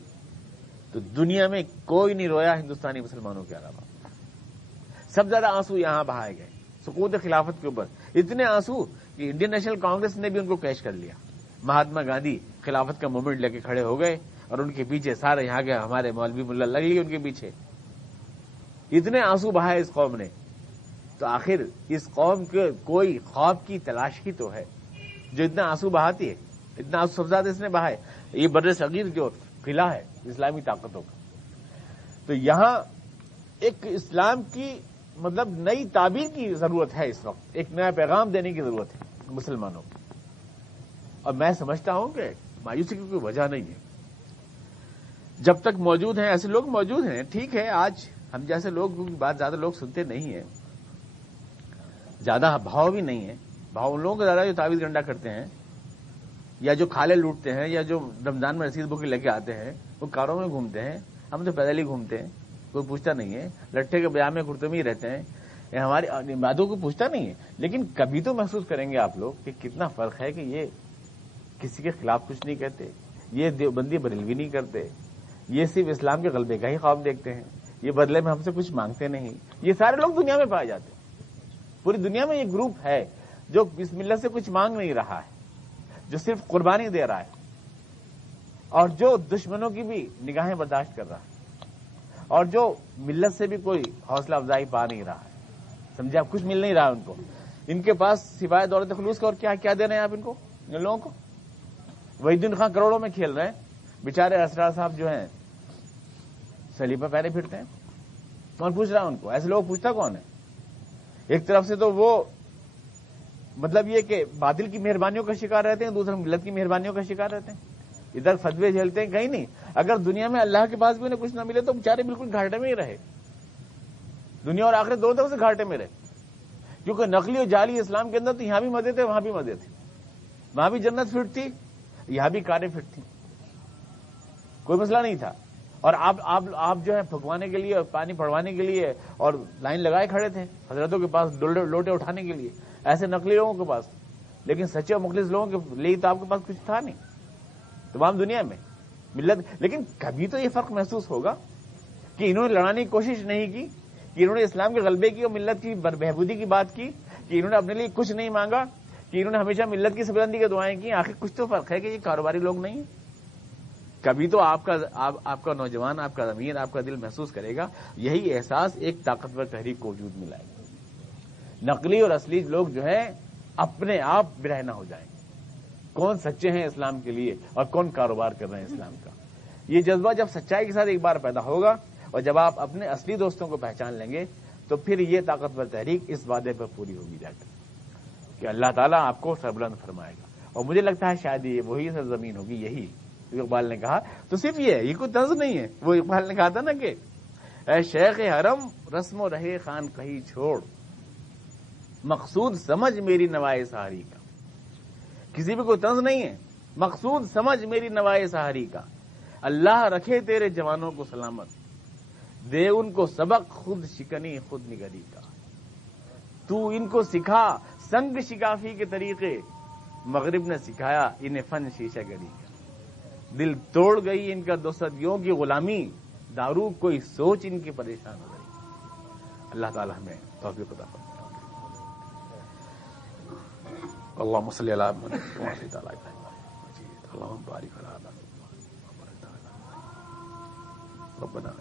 تو دنیا میں کوئی نہیں رویا ہندوستانی مسلمانوں کے علاوہ، سب زیادہ آنسو یہاں بہائے گئے سقوط خلافت کے اوپر، اتنے آنسو کہ انڈین نیشنل کانگریس نے بھی ان کو کیش کر لیا۔ مہاتما گاندھی خلافت کا موومنٹ لے کے کھڑے ہو گئے اور ان کے پیچھے سارے یہاں کے ہمارے مولوی ملا لگ لیے ان کے پیچھے، اتنے آنسو بہائے اس قوم نے۔ تو آخر اس قوم کے کوئی خواب کی تلاش ہی تو ہے جو اتنا آنسو بہاتی ہے، اتنا آنسو سبزاد اس نے بہائے، یہ بر صغیر جو قلعہ ہے اسلامی طاقتوں کا۔ تو یہاں ایک اسلام کی مطلب نئی تعبیر کی ضرورت ہے، اس وقت ایک نیا پیغام دینے کی ضرورت ہے مسلمانوں کو، اور میں سمجھتا ہوں کہ مایوسی کی کوئی وجہ نہیں ہے۔ جب تک موجود ہیں ایسے لوگ موجود ہیں، ٹھیک ہے، آج ہم جیسے لوگ بات زیادہ لوگ سنتے نہیں ہیں، زیادہ بھاؤ بھی نہیں ہے، بھاؤ ان لوگوں کو زیادہ جو تعویذ گنڈا کرتے ہیں یا جو کھالے لوٹتے ہیں یا جو رمضان میں رسید بکی لے کے آتے ہیں، وہ کاروں میں گھومتے ہیں، ہم تو پیدل ہی گھومتے ہیں، کوئی پوچھتا نہیں ہے، لٹھے کے بیاہ میں کرتے میں ہی رہتے ہیں، یہ ہماری باتوں کو پوچھتا نہیں ہے۔ لیکن کبھی تو محسوس کریں گے آپ لوگ کہ کتنا فرق ہے کہ یہ کسی کے خلاف کچھ نہیں کہتے، یہ دیوبندی بریلوی نہیں کرتے، یہ صرف اسلام کے غلبے کا ہی خواب دیکھتے ہیں، یہ بدلے میں ہم سے کچھ مانگتے نہیں۔ یہ سارے لوگ دنیا میں پائے جاتے ہیں، پوری دنیا میں یہ گروپ ہے جو اس ملت سے کچھ مانگ نہیں رہا ہے، جو صرف قربانی دے رہا ہے، اور جو دشمنوں کی بھی نگاہیں برداشت کر رہا ہے، اور جو ملت سے بھی کوئی حوصلہ افزائی پا نہیں رہا ہے، سمجھے آپ، کچھ مل نہیں رہا ان کو، ان کے پاس سوائے دولت خلوص کا اور کیا دے رہے ہیں آپ ان کو، ان لوگوں کو؟ وحید الدین خان کروڑوں میں کھیل رہے ہیں، بیچارے اسرار صاحب جو ہیں سلیپر پہنے پھرتے ہیں، کون پوچھ رہا ہے ان کو؟ ایسے لوگ پوچھتا کون ہے؟ ایک طرف سے تو وہ مطلب یہ کہ بادل کی مہربانیوں کا شکار رہتے ہیں، دوسرے ملت کی مہربانیوں کا شکار رہتے ہیں، ادھر فتوے جھیلتے ہیں، کہیں نہیں۔ اگر دنیا میں اللہ کے پاس بھی انہیں کچھ نہ ملے تو بیچارے بالکل گھاٹے میں ہی رہے، دنیا اور آخرت دونوں طرف سے گھاٹے میں رہے، کیونکہ نقلی اور جعلی اسلام کے اندر تو یہاں بھی مزے تھے وہاں بھی مزے تھے، وہاں بھی جنت فٹ تھی یہاں بھی کاریں فٹ تھی، کوئی مسئلہ نہیں تھا۔ اور آپ جو ہے پھکوانے کے لیے اور پانی پڑوانے کے لیے اور لائن لگائے کھڑے تھے حضرتوں کے پاس لوٹے اٹھانے کے لیے، ایسے نقلی لوگوں کے پاس، لیکن سچے اور مخلص لوگوں کے لیے تو آپ کے پاس کچھ تھا نہیں تمام دنیا میں ملت۔ لیکن کبھی تو یہ فرق محسوس ہوگا کہ انہوں نے لڑانے کی کوشش نہیں کی، کہ انہوں نے اسلام کے غلبے کی اور ملت کی بہبودی کی بات کی، کہ انہوں نے اپنے لیے کچھ نہیں مانگا، کہ انہوں نے ہمیشہ ملت کی سربلندی کی دعائیں کی۔ آخر کچھ تو فرق ہے کہ یہ کاروباری لوگ نہیں ہیں۔ کبھی تو آپ کا نوجوان، آپ کا ضمیر، آپ کا دل محسوس کرے گا، یہی احساس ایک طاقتور تحریک کو وجود میں لائے گا۔ نقلی اور اصلی لوگ جو ہیں اپنے آپ برہنہ ہو جائیں گے، کون سچے ہیں اسلام کے لیے اور کون کاروبار کر رہے ہیں اسلام کا۔ یہ جذبہ جب سچائی کے ساتھ ایک بار پیدا ہوگا اور جب آپ اپنے اصلی دوستوں کو پہچان لیں گے تو پھر یہ طاقتور تحریک اس وعدے پر پوری ہوگی جا کر کہ اللہ تعالیٰ آپ کو سربلند فرمائے گا اور مجھے لگتا ہے شاید یہ وہی سرزمین ہوگی، یہی اقبال نے کہا تو صرف یہ کوئی طنز نہیں ہے. وہ اقبال نے کہا تھا نا کہ اے شیخ حرم رسم و رہے خان کہیں چھوڑ، مقصود سمجھ میری نوائے سحری کا. کسی بھی کوئی طنز نہیں ہے، مقصود سمجھ میری نوائے سحری کا. اللہ رکھے تیرے جوانوں کو سلامت، دے ان کو سبق خود شکنی خود نگری کا. تو ان کو سکھا سنگ شکافی کے طریقے، مغرب نے سکھایا انہیں فن شیشہ گری کا. دل توڑ گئی ان کا 2 صدیوں کی غلامی، دارو کوئی سوچ ان کی پریشان ہو گئی. اللہ تعالی ہمیں توفیق عطا فرمائے. اللهم صل على محمد وعلى آل محمد اللهم بارك على محمد ربنا